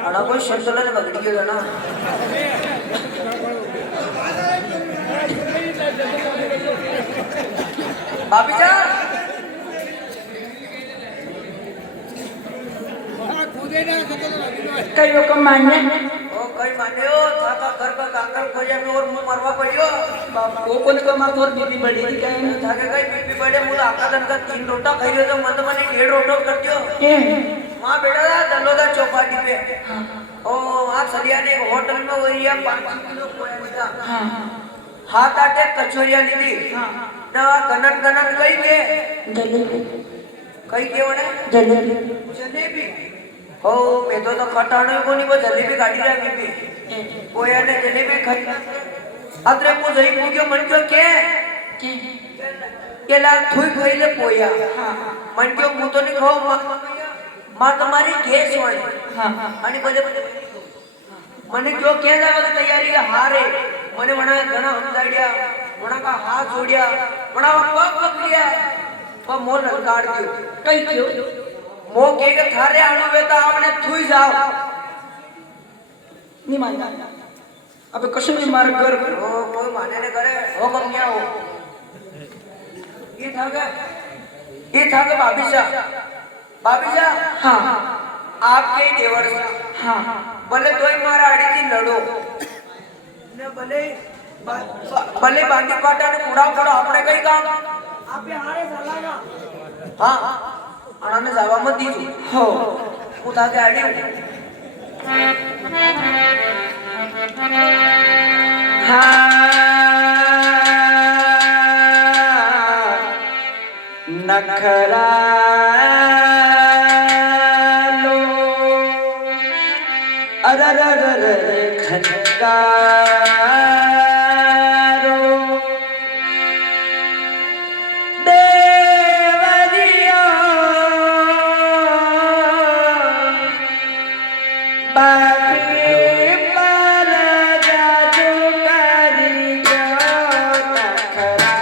આના કોઈ સંતુલન બગડી ગયો ના બાપીજા कई लोग मान्य ओ कई मान्यो था घर का काकर खोजे में और मुंह मरवा पड़ियो वो कौन को मार तोर बीबी बड़ी थी क्या है था के कई बीबी बड़े मुझे आका दिन का 3 रोटा खाई रहे तो मत मनी 1.5 रोटा कर दियो मां बेटा दलोदा चौपाटी पे ओ वहां सरिया ने होटल में वही 5 किलो खोया मिला हां हाथ आटे कचौरिया लीधी ना गनन कई के जलेबी कई के वने जलेबी जलेबी हो मी तो खटाणो कोणी पण जलेबी काढी राहिली मी पोयाने जलेबी खाई अत्रे मु जई मुग्यो म्हणतो के केला थुई खाईले पोया म्हणतो मु तो नहीं खाऊ मां तुम्हारी गैस वाणी आणि बोले મને જો કે જાવ તૈયારી કે હારે મને વણા ઘણા સમજાડ્યા વણા કા હાથ જોડ્યા વણા પગ પકડ્યા પણ મો લલકાર દ્યો કઈ કયો મો કે થારે આણો વેતા આપણે થુઈ જાવ ની માનતા અબે કશું નહીં મારે ઘર ઓ કોઈ માને ને કરે હો કમ ક્યાં હો ये था के भाभी सा हाँ आपके ही देवर सा हाँ भले तोय मारा आड़ी थी लड़ो ने भले भले बांधी पाटा ने कूड़ा करो अपने कई काम आपे हारे झाला ना हां अणाने जावा मत दीजो हो उठा के आड़ी नखरा लो अरररर खनकारो देवरिया बाकी पर जादू करी जो नखरा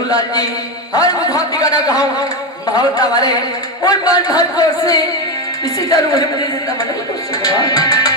बंधुलाल जी हर मुखाती गाना गाऊं भावता वाले और मन भर जोर से इसी तरह वही मुझे देता मैंने तो सुना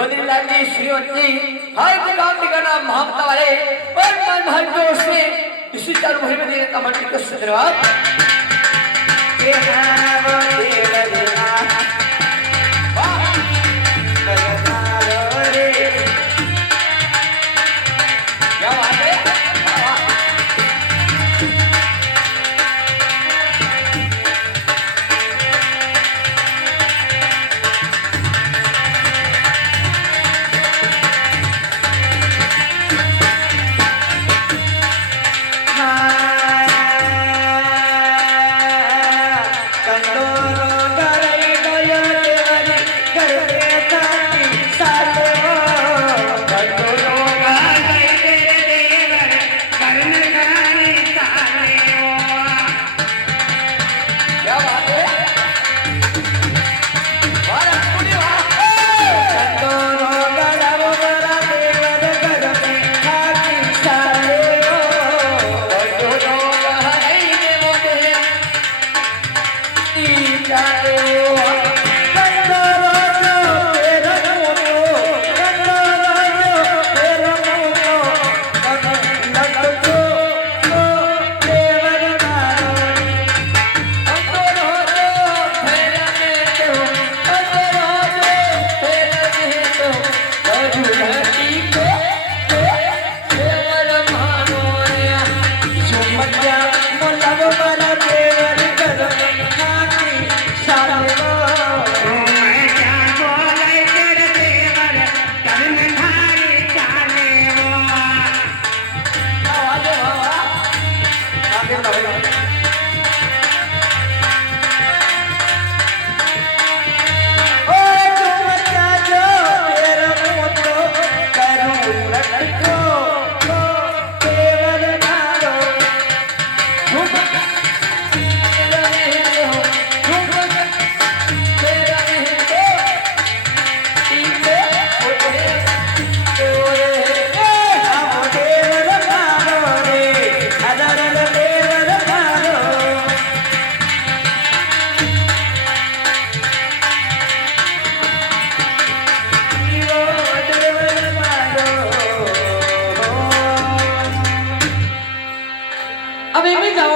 बद्रीलाल जी श्रीवंती हर मुकाम ठिकाना महामता वाले और मन भर जोर से इसी चालू भरी में देने का मन की शुरुआत क्या बात है कंदोरो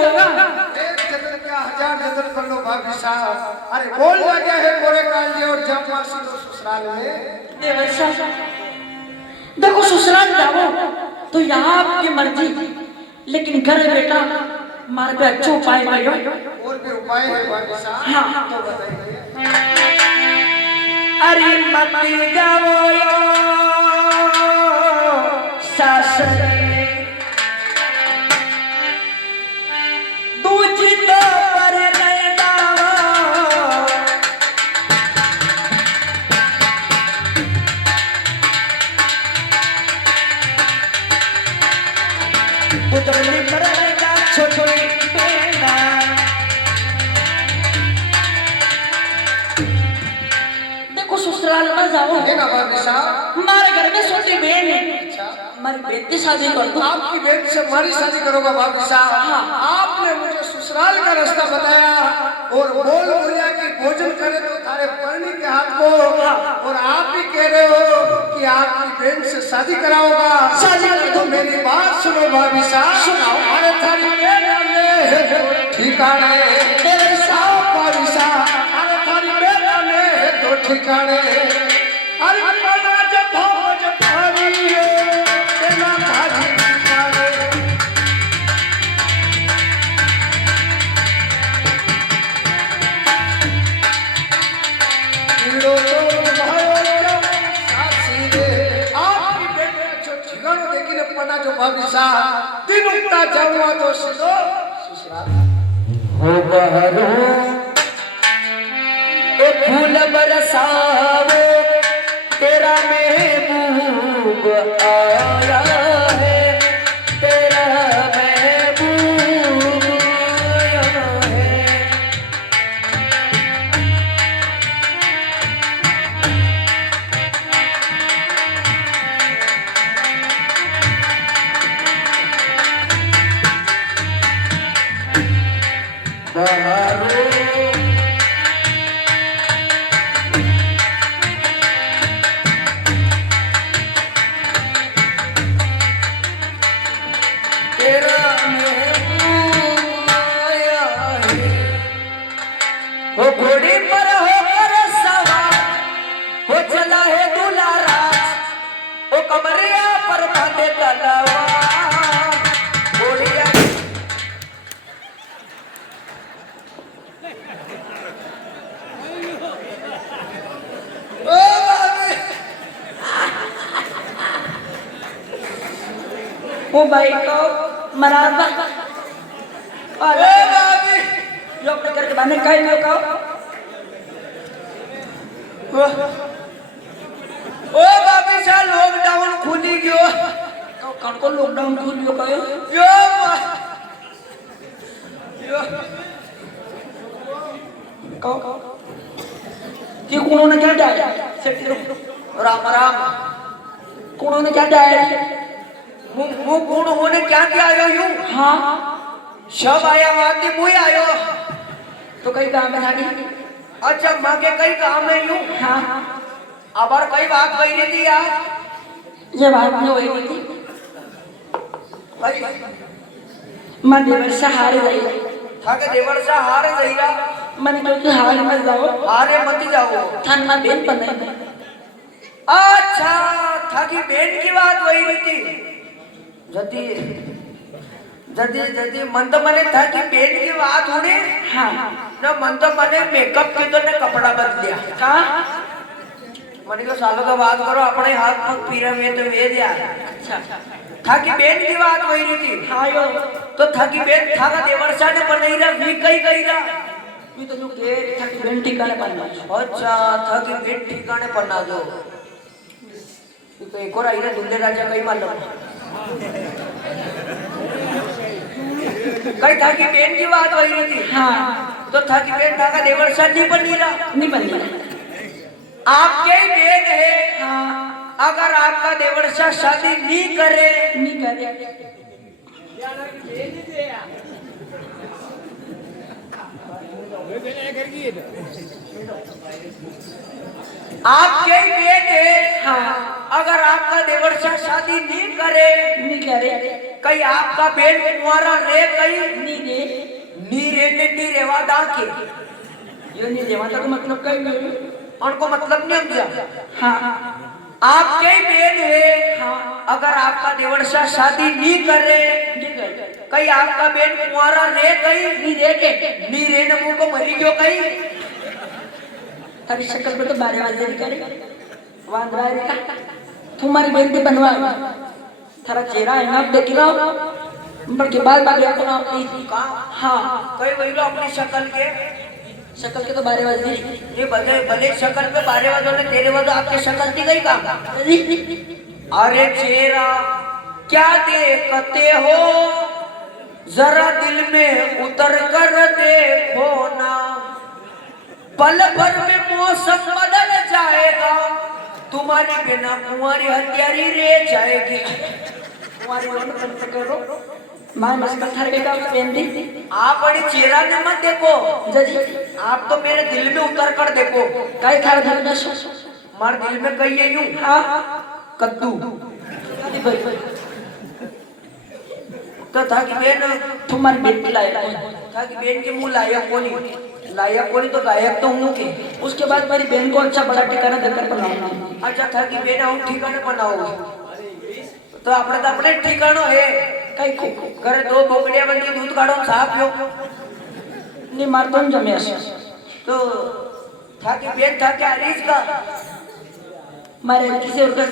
होगा। एक जतन क्या 1000 जतन कर लो भाभी साहब। अरे बोल लगे है मोरे काल और जमासी तो ससुराल में। देवर साहब, देखो ससुराल जाओ तो यहाँ आपकी मर्जी, लेकिन घर बेटा मार पे अच्छा उपाय करो। और भी उपाय है भाभी साहब? हाँ। तो बताइए। अरे मत जाओ सासरे, दूजी तो पर नहीं जाओ, उतरनी पड़ेगा छोटी बेटा। देखो ससुराल में जाओ, है ना भाभी साहब? हमारे घर में छोटी बहन है, अच्छा, हमारी बेटी की शादी कर दो। आपकी बेटी से हमारी शादी करोगा भाभी साहब? हाँ। आपने मुझे ससुराल का रास्ता बताया और बोल बोलिया कि भोजन करे तो थारे पढ़ने के हाथ को, और आप ही कह रहे हो कि आपकी बहन से शादी कराओगा। शादी कर दो। तो मेरी बात सुनो भाभी साहब। सुनाओ। अरे थारी बहन ने ठिकाने देवर साहब, भाभी साहब, अरे थारी बहन ने दो ठिकाने। अरे पना जब भोज भारी है तेना भारी ठिकाने। कीड़ो तो भयो जब सासी रे। आपकी बेटे जो ठिकानो देखी ने पना जो भाभी साहब, दिन उगता जाऊंगा तो सीधो ससुराल। हो बहरू ए फूल बरसावे, तेरा महबूब आया है, तेरा महबूब आया है। बहरू तेरा महबूब आया है। वो घोड़ी पर होकर सवार, वो चला है दुलारा, वो कमरिया पर बांधे तलवार। घोड़िया ओ भाभी, वो भाई को मराबा और ओ भाभी, लोग करके बने कई लोग को ओ भाभी सा लॉकडाउन खुली गयो। कौन को लॉकडाउन खुल गयो कयो यो यो को ये कौन ने क्या डाया सेठ राम राम। कौन ने क्या डाया वो कौन होने क्या क्या आयो यूं? हाँ सब आया वादी मुई आयो। तो कई काम में थाकी अच्छा माँ के कई काम है यूं। हाँ अब और कई बात कही रही थी यार। ये बात नहीं हुई थी भाई मैं देवर से हारे गई थाके देवर सा हारे जईरा। मैंने कहा कि हारे मत जाओ हारे मत जाओ। थान में बेन पर नहीं अच्छा थाकी बेन की बात वही रही थी। जदी जदी जदी मन तो मने थाकी बेन की बात होने हाँ ना, मन तो मने मेकअप की तो ने कपड़ा बदलिया का मने को सालों का बात करो अपने हाथ पग पीरा में तो वे दिया। अच्छा थाकी बेन की बात वही रही थी। हाँ यो तो थाकी बेन थाका देवरसा ने बनाई रहा वी कई कई रहा। ये तो जो के थाकी बेन ठिकाने पर ना अच्छा थाकी बेन ठिकाने पर ना दो। तो एक और आई ना दुल्ले राजा कई मालूम कई थाकी बेन की बात वही रही थी। हाँ तो थाकी बेन थाका देवरसा नहीं बनी रहा। नहीं बनी आपके ही बेन है। हाँ अगर आपका देवरसा शादी नहीं करे नहीं करे आपके ही बेन है। हाँ अगर आपका देवरसा शादी नहीं करे नहीं करे कई आपका बेन कुंवारा रे कई नी रे नी रे ने नी रेवा दा के यो नी रेवा का मतलब कई नहीं। उनको मतलब नहीं समझा। हाँ आपके ही बेन है हाँ अगर आपका देवर्षा शादी नहीं करे कई आपका बेन कुंवारा रे कई नी रे के नी रे ने मुंह को मरी गयो कई तारी शक्ल पे तो बारे वाले करे वांदरा रे का तुम्हारी बेनती बनवा थारा चेहरा है ना देख लो बल्कि बाल बाल अपना हाँ कई वही लो अपनी शक्ल के के तो बारे वाले ये भले भले शक्ल पे बारे वालों ने तेरे वालों आपकी शक्ल दी गई काम। अरे चेहरा क्या देखते हो जरा दिल में उतर कर देखो ना पल भर में मौसम बदल जाएगा तुम्हारी बिना कुंवारी हत्यारी रह जाएगी। तुम्हारी बंद करो मां मस्का थारे का पेन दी आप बड़ी चेहरा ने मत देखो जजी आप तो मेरे दिल में उतर कर देखो। काय थारे दिल में हमारे दिल में कही है यूं हाँ कद्दू भाई तो था कि बेन तुम्हारी बेटी लायक था कि बेन के मुंह लायक कोनी तो गायक तो हूँ के। उसके बाद मेरी बहन को अच्छा बड़ा ठिकाना देकर बनाऊंगा। अच्छा था कि बेन हम ठिकाने बनाओ तो अपने ठिकानो है कई को करे दो बोकड़िया बंदी दूध काढ़ो साफ लो नहीं मार दो जमे तो था कि बेन था क्या रीच का मारे किसी और का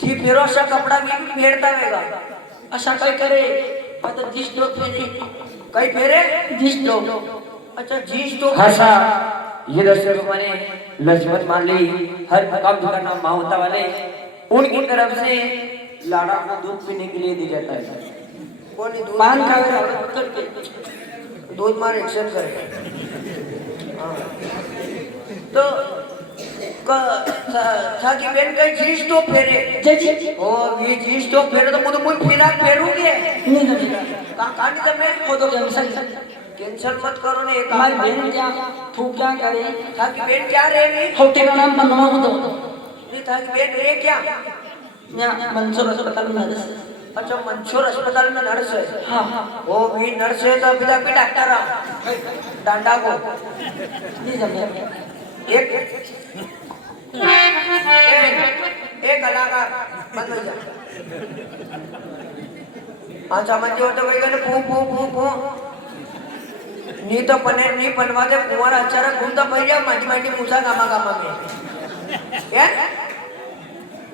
थी फिरो सा कपड़ा भी फेरता रहेगा अच्छा कोई करे मतलब जिस लोग फेरे कई फेरे जिस लोग अच्छा जीस तो भाषा ये दर्शक माने लक्ष्मण मान ली हर काम का नाम मावता वाले उनकी तरफ से लाड़ा को दूध पीने के लिए दिया जाता है। कौन दूध पान का दूध मार एक्सेप्ट करे तो था कि बेन कई जीस तो फेरे जजी ओ ये जीस तो फेरे तो मुझे मुझ फिरा फेरूंगे नहीं नहीं कहां नहीं तो मैं वो तो कैंसल कैंसल मत करो ने एक हमारी बहन क्या तू क्या करे था कि बेन क्या रे नहीं होटल का नाम बनवा हो तो था कि बेन रे क्या यहाँ मंसूर अस्पताल में नर्स अच्छा मंसूर अस्पताल में नर्स है हाँ वो भी नर्स है तो अभी तक भी डॉक्टर आ डांडा को नहीं जमे एक कलाकार बंद हो जा अच्छा मंजे हो तो कहीं गए पू पू पू पू नी तो पनीर नहीं बनवा दे कुंवारा अचारा घूमता पड़ गया माटी माटी मूसा गामा गामा में क्या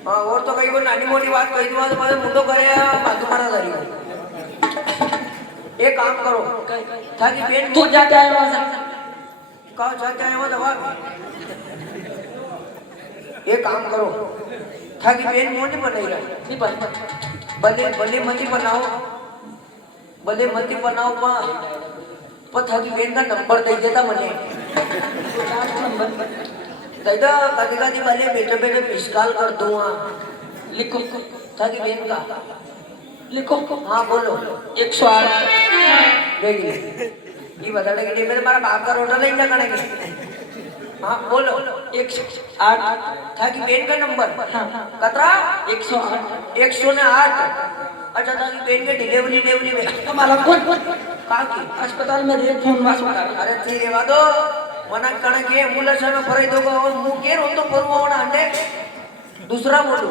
हाँ और तो कहीं को नानी मोटी बात कही दूँ तो मुंडो करे बातू मारा दारी एक काम करो था कि पेन तू जाके आया वहाँ से कहाँ जाके आए वो दवा एक काम करो था कि पेन मोन नहीं बनाई रहा नहीं पाई भले भले मती बनाओ पर था कि पेन का नंबर दे देता मने दादा कभी कभी भले बेटे बेटे मिसकॉल कर दूँगा लिखो था कि पेन का लिखो हाँ बोलो 108 देखिए ये बता देंगे नहीं मेरे मारा बाप का रोटा नहीं लगाएंगे हाँ बोलो 108 था कि पेन का नंबर हाँ कतरा 108 108 अच्छा था कि पेन के डिलीवरी में हमारा कौन कहाँ की अस्पताल में रे फोन वास मारा अरे ठीक है वादो मना कण के एम्बुलेंस में फराई दोगा और मुंह के रो तो फरवा होना अंडे दूसरा बोलो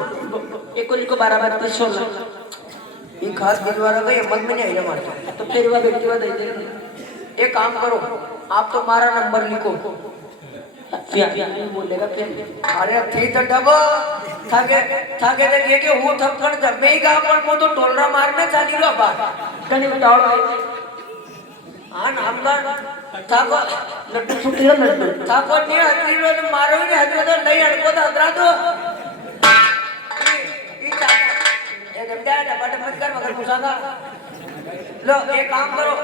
एक को 12 16 ये खास दिलवारा का हिम्मत में नहीं आई मारता तो फिर वह व्यक्ति दे दे एक काम करो आप तो हमारा नंबर लिखो फिर बोलेगा फिर अरे थी तो डबो थाके तो ये हूँ थपकण जब मैं ही कहा पर वो तो टोलरा मारने चाली लो बात कने बताओ हाँ नामदार थाको लड्डू फुटिया लड्डू थाको नहीं हतरी लो तो मारो ही नहीं हतरी तो नहीं अड़को तो हतरा दो ये डबडा डबा मत कर मगर घुसागा लो एक काम करो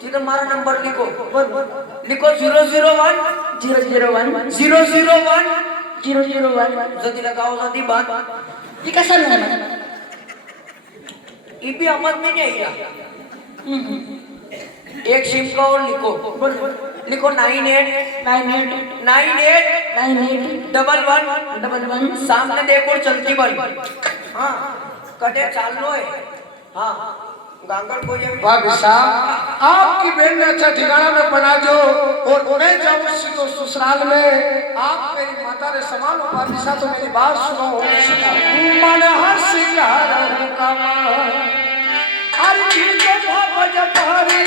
सीधा हमारा नंबर लिखो लिखो 001 जल्दी लगाओ जल्दी बात ये कैसा नंबर ये भी अमल में नहीं आई एक सिम का और लिखो लिखो 98 सामने देखो चलती बल हाँ कटे चाल लो है हाँ गांगड़ को ये भाभी साहब आपकी बहन ने अच्छा ठिकाना में बना जो और मैं जाऊँ सीधो ससुराल में। आप मेरी माता रे समान हो भाभी साहब, तो मेरी बात सुनो। मन हसिकार अरे जी जो बाबा जपारी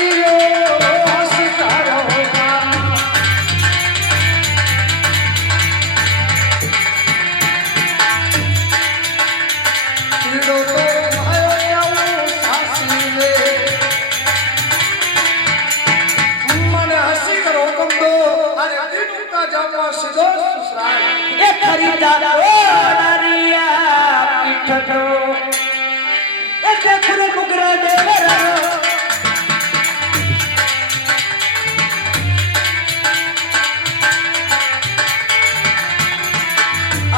हसिकार ये खरीदार ओ डरिया पिठो ये देखो मुगरा देवरा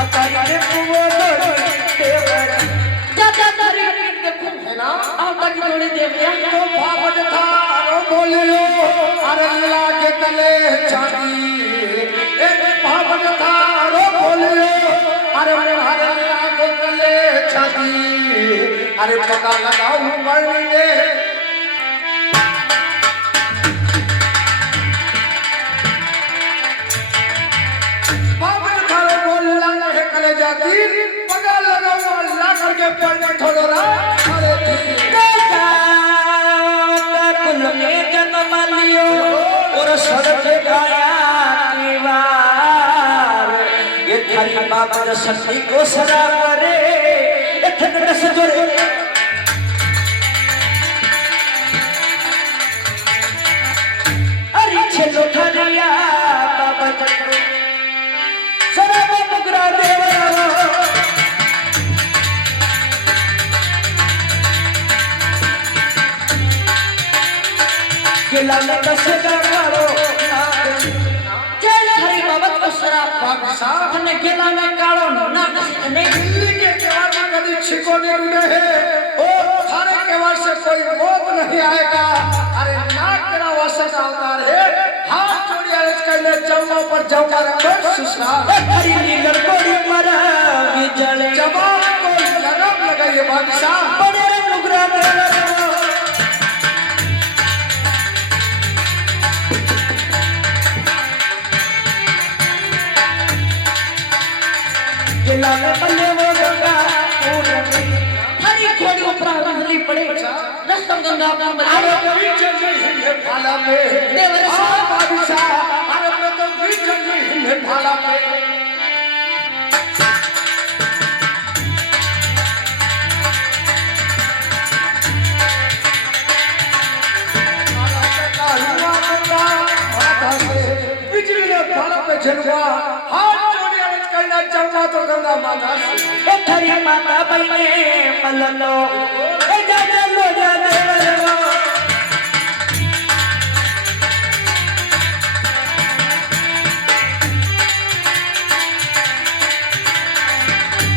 अकारे पुवो देवरा जा तारी देखो है ना आप की जोड़े देवया तो भावत था रो बोलियो अरे लागे तले चांदी एक भावत था रो बोलियो अरे हरे लागे तले चांदी अरे पता लगाऊं मरने भावत था रो बोलिया है कले जाती पता लगाऊं अल्लाह करके पढ़ने थोड़ा रा अरे कुल में जन्म लियो और सड़क गाया दीवार ये थारी बाबा शक्ति को सरा करे इतने रस जोरे अरे छेलो थारिया बाबा जन्म सरा मुगरा देवरा केला में कसे करो जय हरि बाबा को शराब भाभी साहब हमने केला में कालो ना नहीं दिल्ली के केवाड़ में कभी छिको नहीं उड़े हैं और थाने केवाड़ से कोई मौत नहीं आएगा। अरे नाक तेरा वासक अवतार है, हाथ जोड़ी अर्ज करने जम्मू पर जमा रखो सुसराल हरी नीलर कोड़ी मरा विजले जवाब को लगम लगाइए भाभी साहब। बड़े नुगरा देवरा केला में बल्ले वो गंगा पूरनी हरी घोड़ी ऊपर हली पड़े रस्तम गंगा का अरे बना कभी चल हिंदे भाला पे देवर साहब भाभी साहब अरे मैं तो भी चल हिंदे भाला पे बिजली ने भाला पे झलवा हाथ जोड़े अर्ज करना जम्मा तो गंगा माता से थारी माता बने मल्लो ए जा देवरा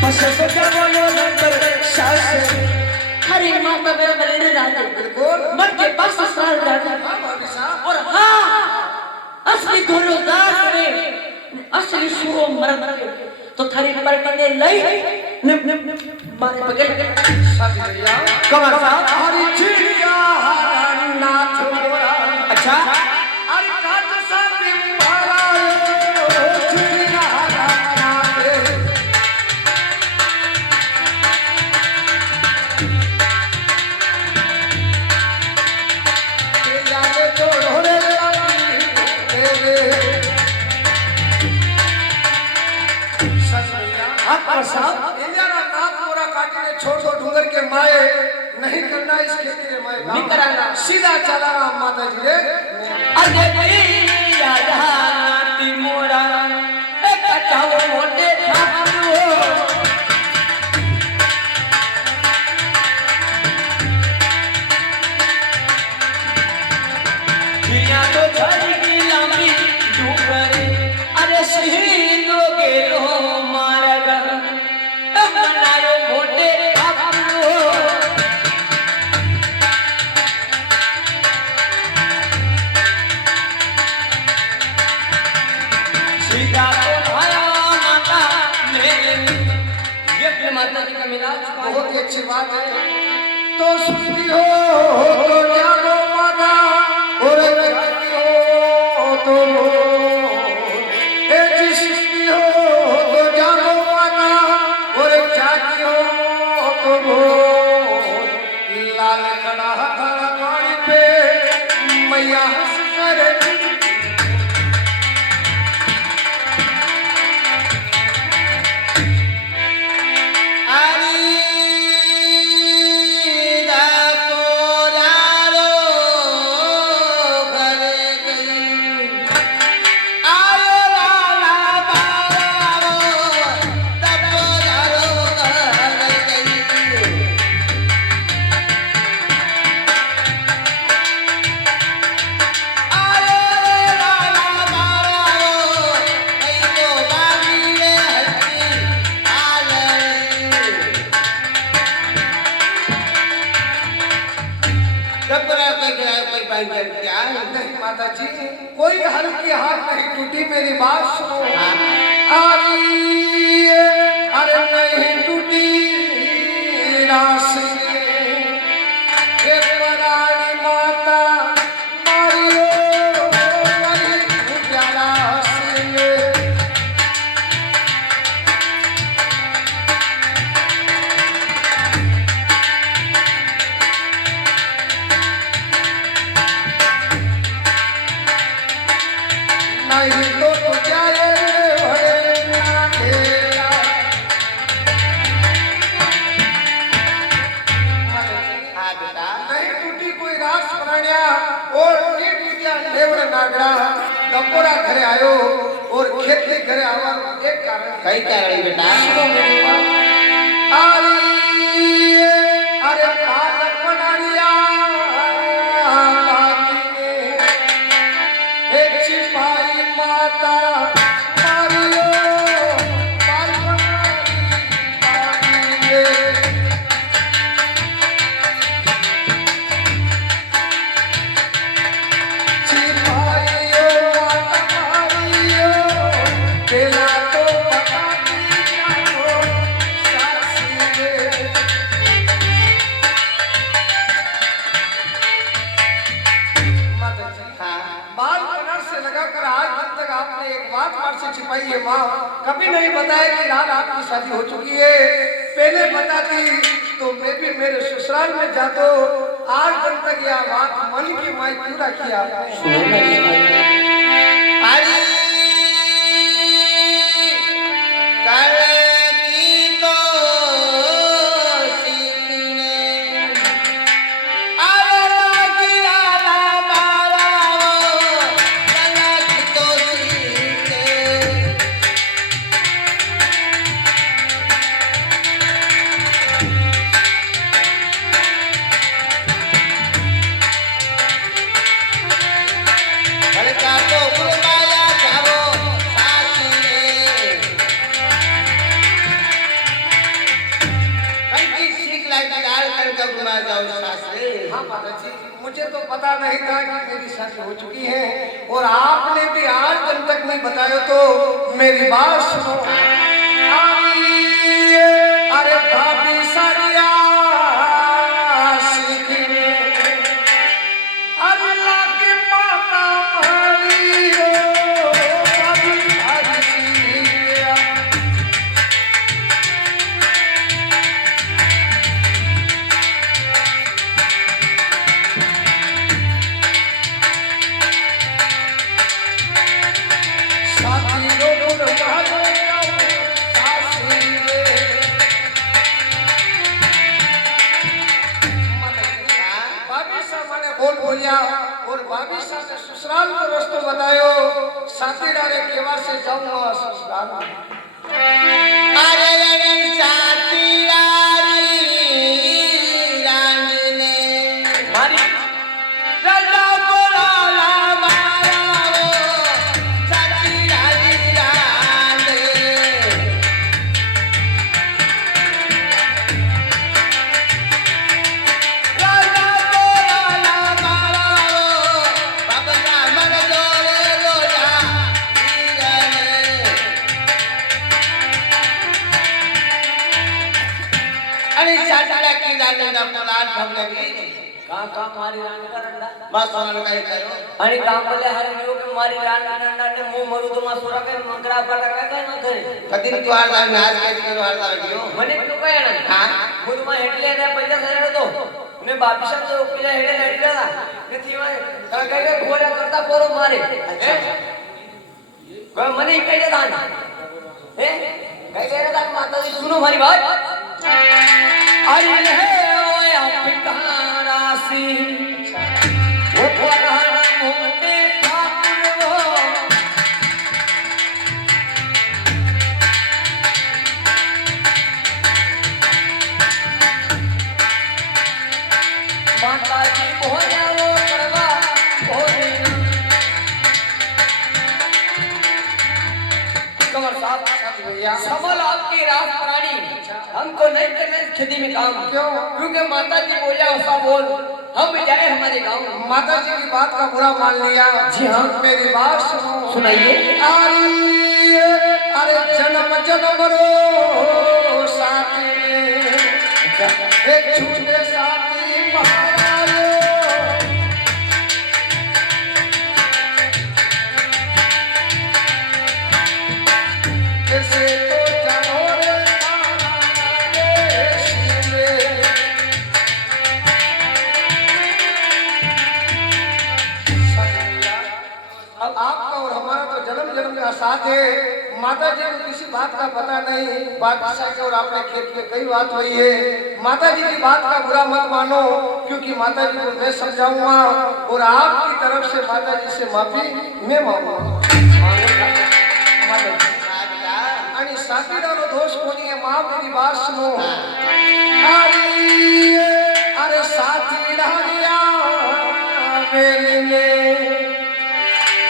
बस से बोलो नंबर सास हरी माता मेरे बने राजा बिल्कुल मर के पास ससुराल राजा हाँ भाभी साहब और हाँ असली दोनों दांत में असली सुरो मर तो थारी पर कने लई मारे पकड़ शादी भैया कमर साहब हरी चिड़िया हरण नाथ मोरा अच्छा अरे काट शादी मारा चिड़िया हरण नाथ जाने तो ढोरे लगी तेरे आप साहब इंडिया नाथ मोरा काटी ने छोड़ दो डूंगर के माए नहीं करना इस खेती रे माए नहीं कराना। सीधा चलाना माता जी रे अरे भैया राती मोरा ए बचाओ मोटे ठाकुर दुनिया तो झड़ी की लंबी डूबरे अरे शहीदो के लो मारगा बनायो मोटे ठाकुर सीधा तो आया माता मेरे ये अपने माता जी का मिलाप बहुत ही अच्छी बात है तो सुखी हो तो जागो माता और जागी हो तो जिसकी हो तो जागो माता और जागी हो तो लाल खड़ा था पानी पे मैया हंस कर नहीं माता जी, कोई हल्की हाथ नहीं टूटी, मेरी बात सुनो। अरे नहीं टूटी रास परानी माता मारियो वही प्यारा से नहीं तो तुझे भरे ना घेरा। नहीं टूटी कोई रास प्राण्या और टूटिया नेवड़ नागरा लपोरा घरे आयो और खेती घरे आवा एक कारण कई कारण बेटा सुनो मेरी बात। अरे पालक बनारिया छिपाई माता मारियो छिपाइयो माता मारियो तेला तो बता दिया सासी माता जी बाल कलर से लगाकर आज तक आपने एक बात से छिपाई है माँ, कभी नहीं बताया कि लाल आपकी शादी हो चुकी है। पहले बताती तो मैं भी मेरे ससुराल में जातो। आज दिन तक यह बात मन की माई पूरा किया आपने। हाँ माता जी, मुझे तो पता नहीं था कि मेरी शादी हो चुकी है और आपने भी आज दिन तक नहीं बताया। तो मेरी बात सुनो। अरे भाभी सारिया अल्लाह की माता मारी हो भाभी सारिया। बोल बोलिया और भाभी साथ ससुराल को रास्ता बतायो। साथी डाले केवा से जाऊंगा ससुराल। रात हम लगी का मारी रानी का रंडा बस सोना का करो आणि काम बोले हर न्यू के मारी रानी रंडा ने मुंह मरु तो मा सोरा के मंगरा पटा काय न करे कदिन तू हार लाव आज काय करो हार लाव गयो मने तू काय ना हां मुद मा हेटले ने पैसा सरेडो तो ने बापिशा तो ओकिला हेडे हेडला ने थीवा काय काय गोळ्या करता पोरो मारे अच्छा काय मने काय दे दान हे काय काय दान माता जी सुनो मारी बात आई है ओए अपिकारासी वो पराना मोटे ठाकुर वो माता जी बोया वो करवा बोले कमर साहब भैया समल आपकी रात प्राणी हमको नहीं करना इस खेती में काम क्यों? क्योंकि माता जी बोलिया ऐसा बोल हम जाए हमारे गांव माता जी की बात का बुरा मान लिया जी हाँ। मेरी बात सुनो सुनाइए अरे जन्म जन्म रो साथी एक छूटे साथी महाराज कैसे तो जानो रे अब आपका और हमारा तो जन्म जन्म का साथ है माता जी को किसी बात का पता नहीं बादशाह के और आपने खेत में कई बात हुई है माता जी की बात का बुरा मत मानो क्योंकि माता जी को मैं समझाऊंगा और आपकी तरफ से माता जी से माफी मैं मांगूंगा आणि साथीदारो दोष कोणी आहे माफ मेरी बात सुनो अरे साथीदारिया मेलिने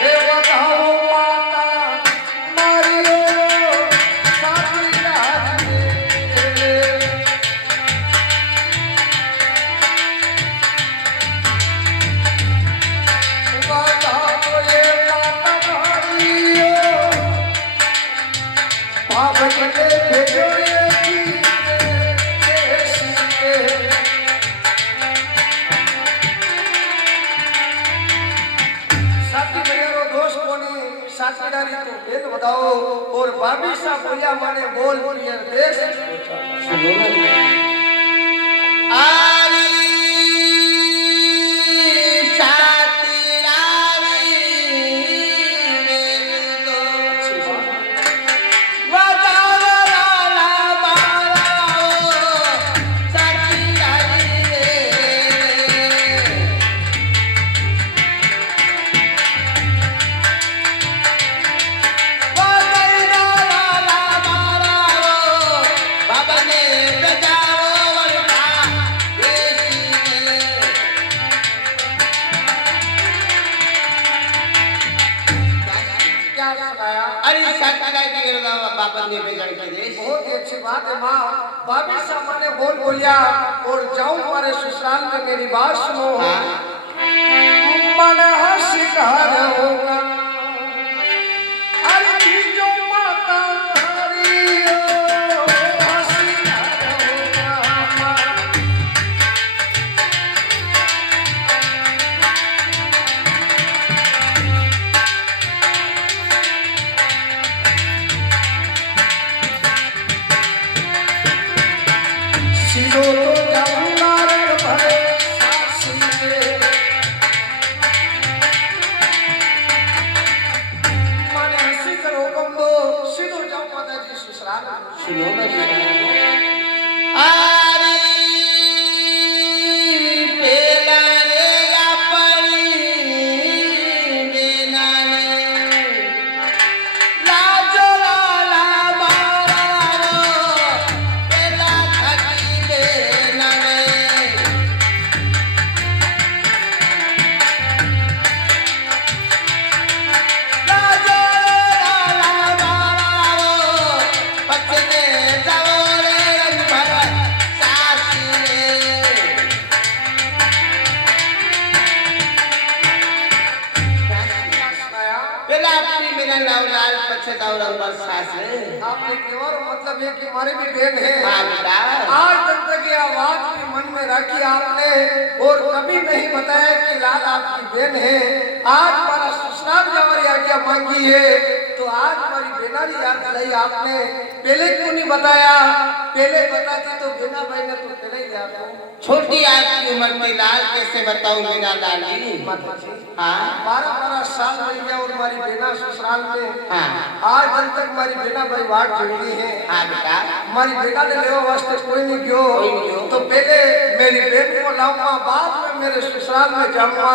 देवताओ माता मारियो साथीदारी बताओ ये माता मारियो बाबले भेजोरे की साथी मेरो दोस्त कोनी साथीदारी तो भेद बताओ और भाभी सा बोलिया माने बोल बोलिया देश आरी बहुत ही अच्छी बात है माँ भाभी सामने बोल बोलिया और जाऊं हमारे ससुराल में मेरी बात सुनो मन शिकार होगा अरे जो माता हरी जाओ ने नवलाल पछताओ रंबर सास आपने केवल मतलब है कि हमारी भी बहन है। हाँ बेटा आज तक ये आवाज भी मन में रखी आपने और कभी नहीं बताया कि लाल आपकी बहन है। आज हमारा ससुराल जवारी आज्ञा मांगी है तो आज हमारी बेनारी याद दिलाई आपने। पहले क्यों नहीं बताया? पहले बताती तो बिना भाई ने तो पहले ही आता। छोटी आपकी उम्र थी लाल कैसे बताऊं बिना लाली हाँ 12 साल रह गया और हमारी बेना ससुराल में। हाँ आज दिन तक हमारी बेना भाई वाट जोड़ी है। हाँ बेटा हमारी बेटा ने लेवा वास्ते कोई नहीं गयो तो पहले मेरी बहन को लाऊंगा बाद में मेरे ससुराल में जाऊंगा।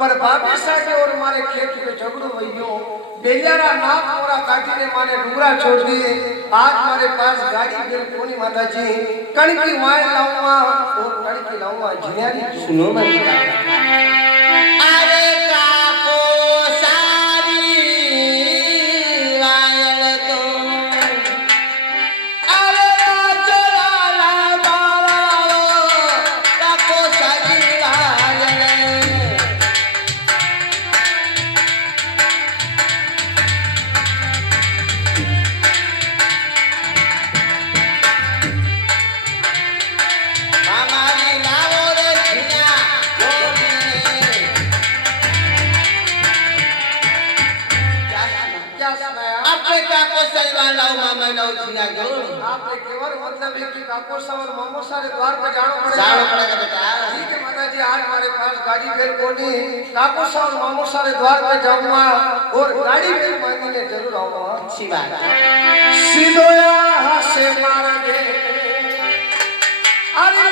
पर भाभी साहब और हमारे खेत में झगड़ो भइयो बेलियारा नाक मोरा काटी ने माने डूरा छोड़ दिए। आज हमारे पास गाड़ी बिल कोनी माता जी कणकी वाइन लाऊंगा और कणकी लाऊंगा झियारी। सुनो मेरी बात अरे काको सारी वायल तो अरे चला ला बाबा काको सारी वायल हमारी लाओ रे झिया क्या सुनाया? अपने काको सलवा लाओ मामा लाओ झिया जो आपने केवल मतलब है कि काको सावर मामो सारे द्वार पे जानो साड़ो पड़ेगा। पड़ेगा बेटा ठीक है माता जी आज हमारे पास गाड़ी बेल कोनी काको सावर मामो सारे द्वार पे जाऊंगा और गाड़ी बेल मांगने जरूर आऊंगा। अच्छी बात सिदोया से मार दे अरे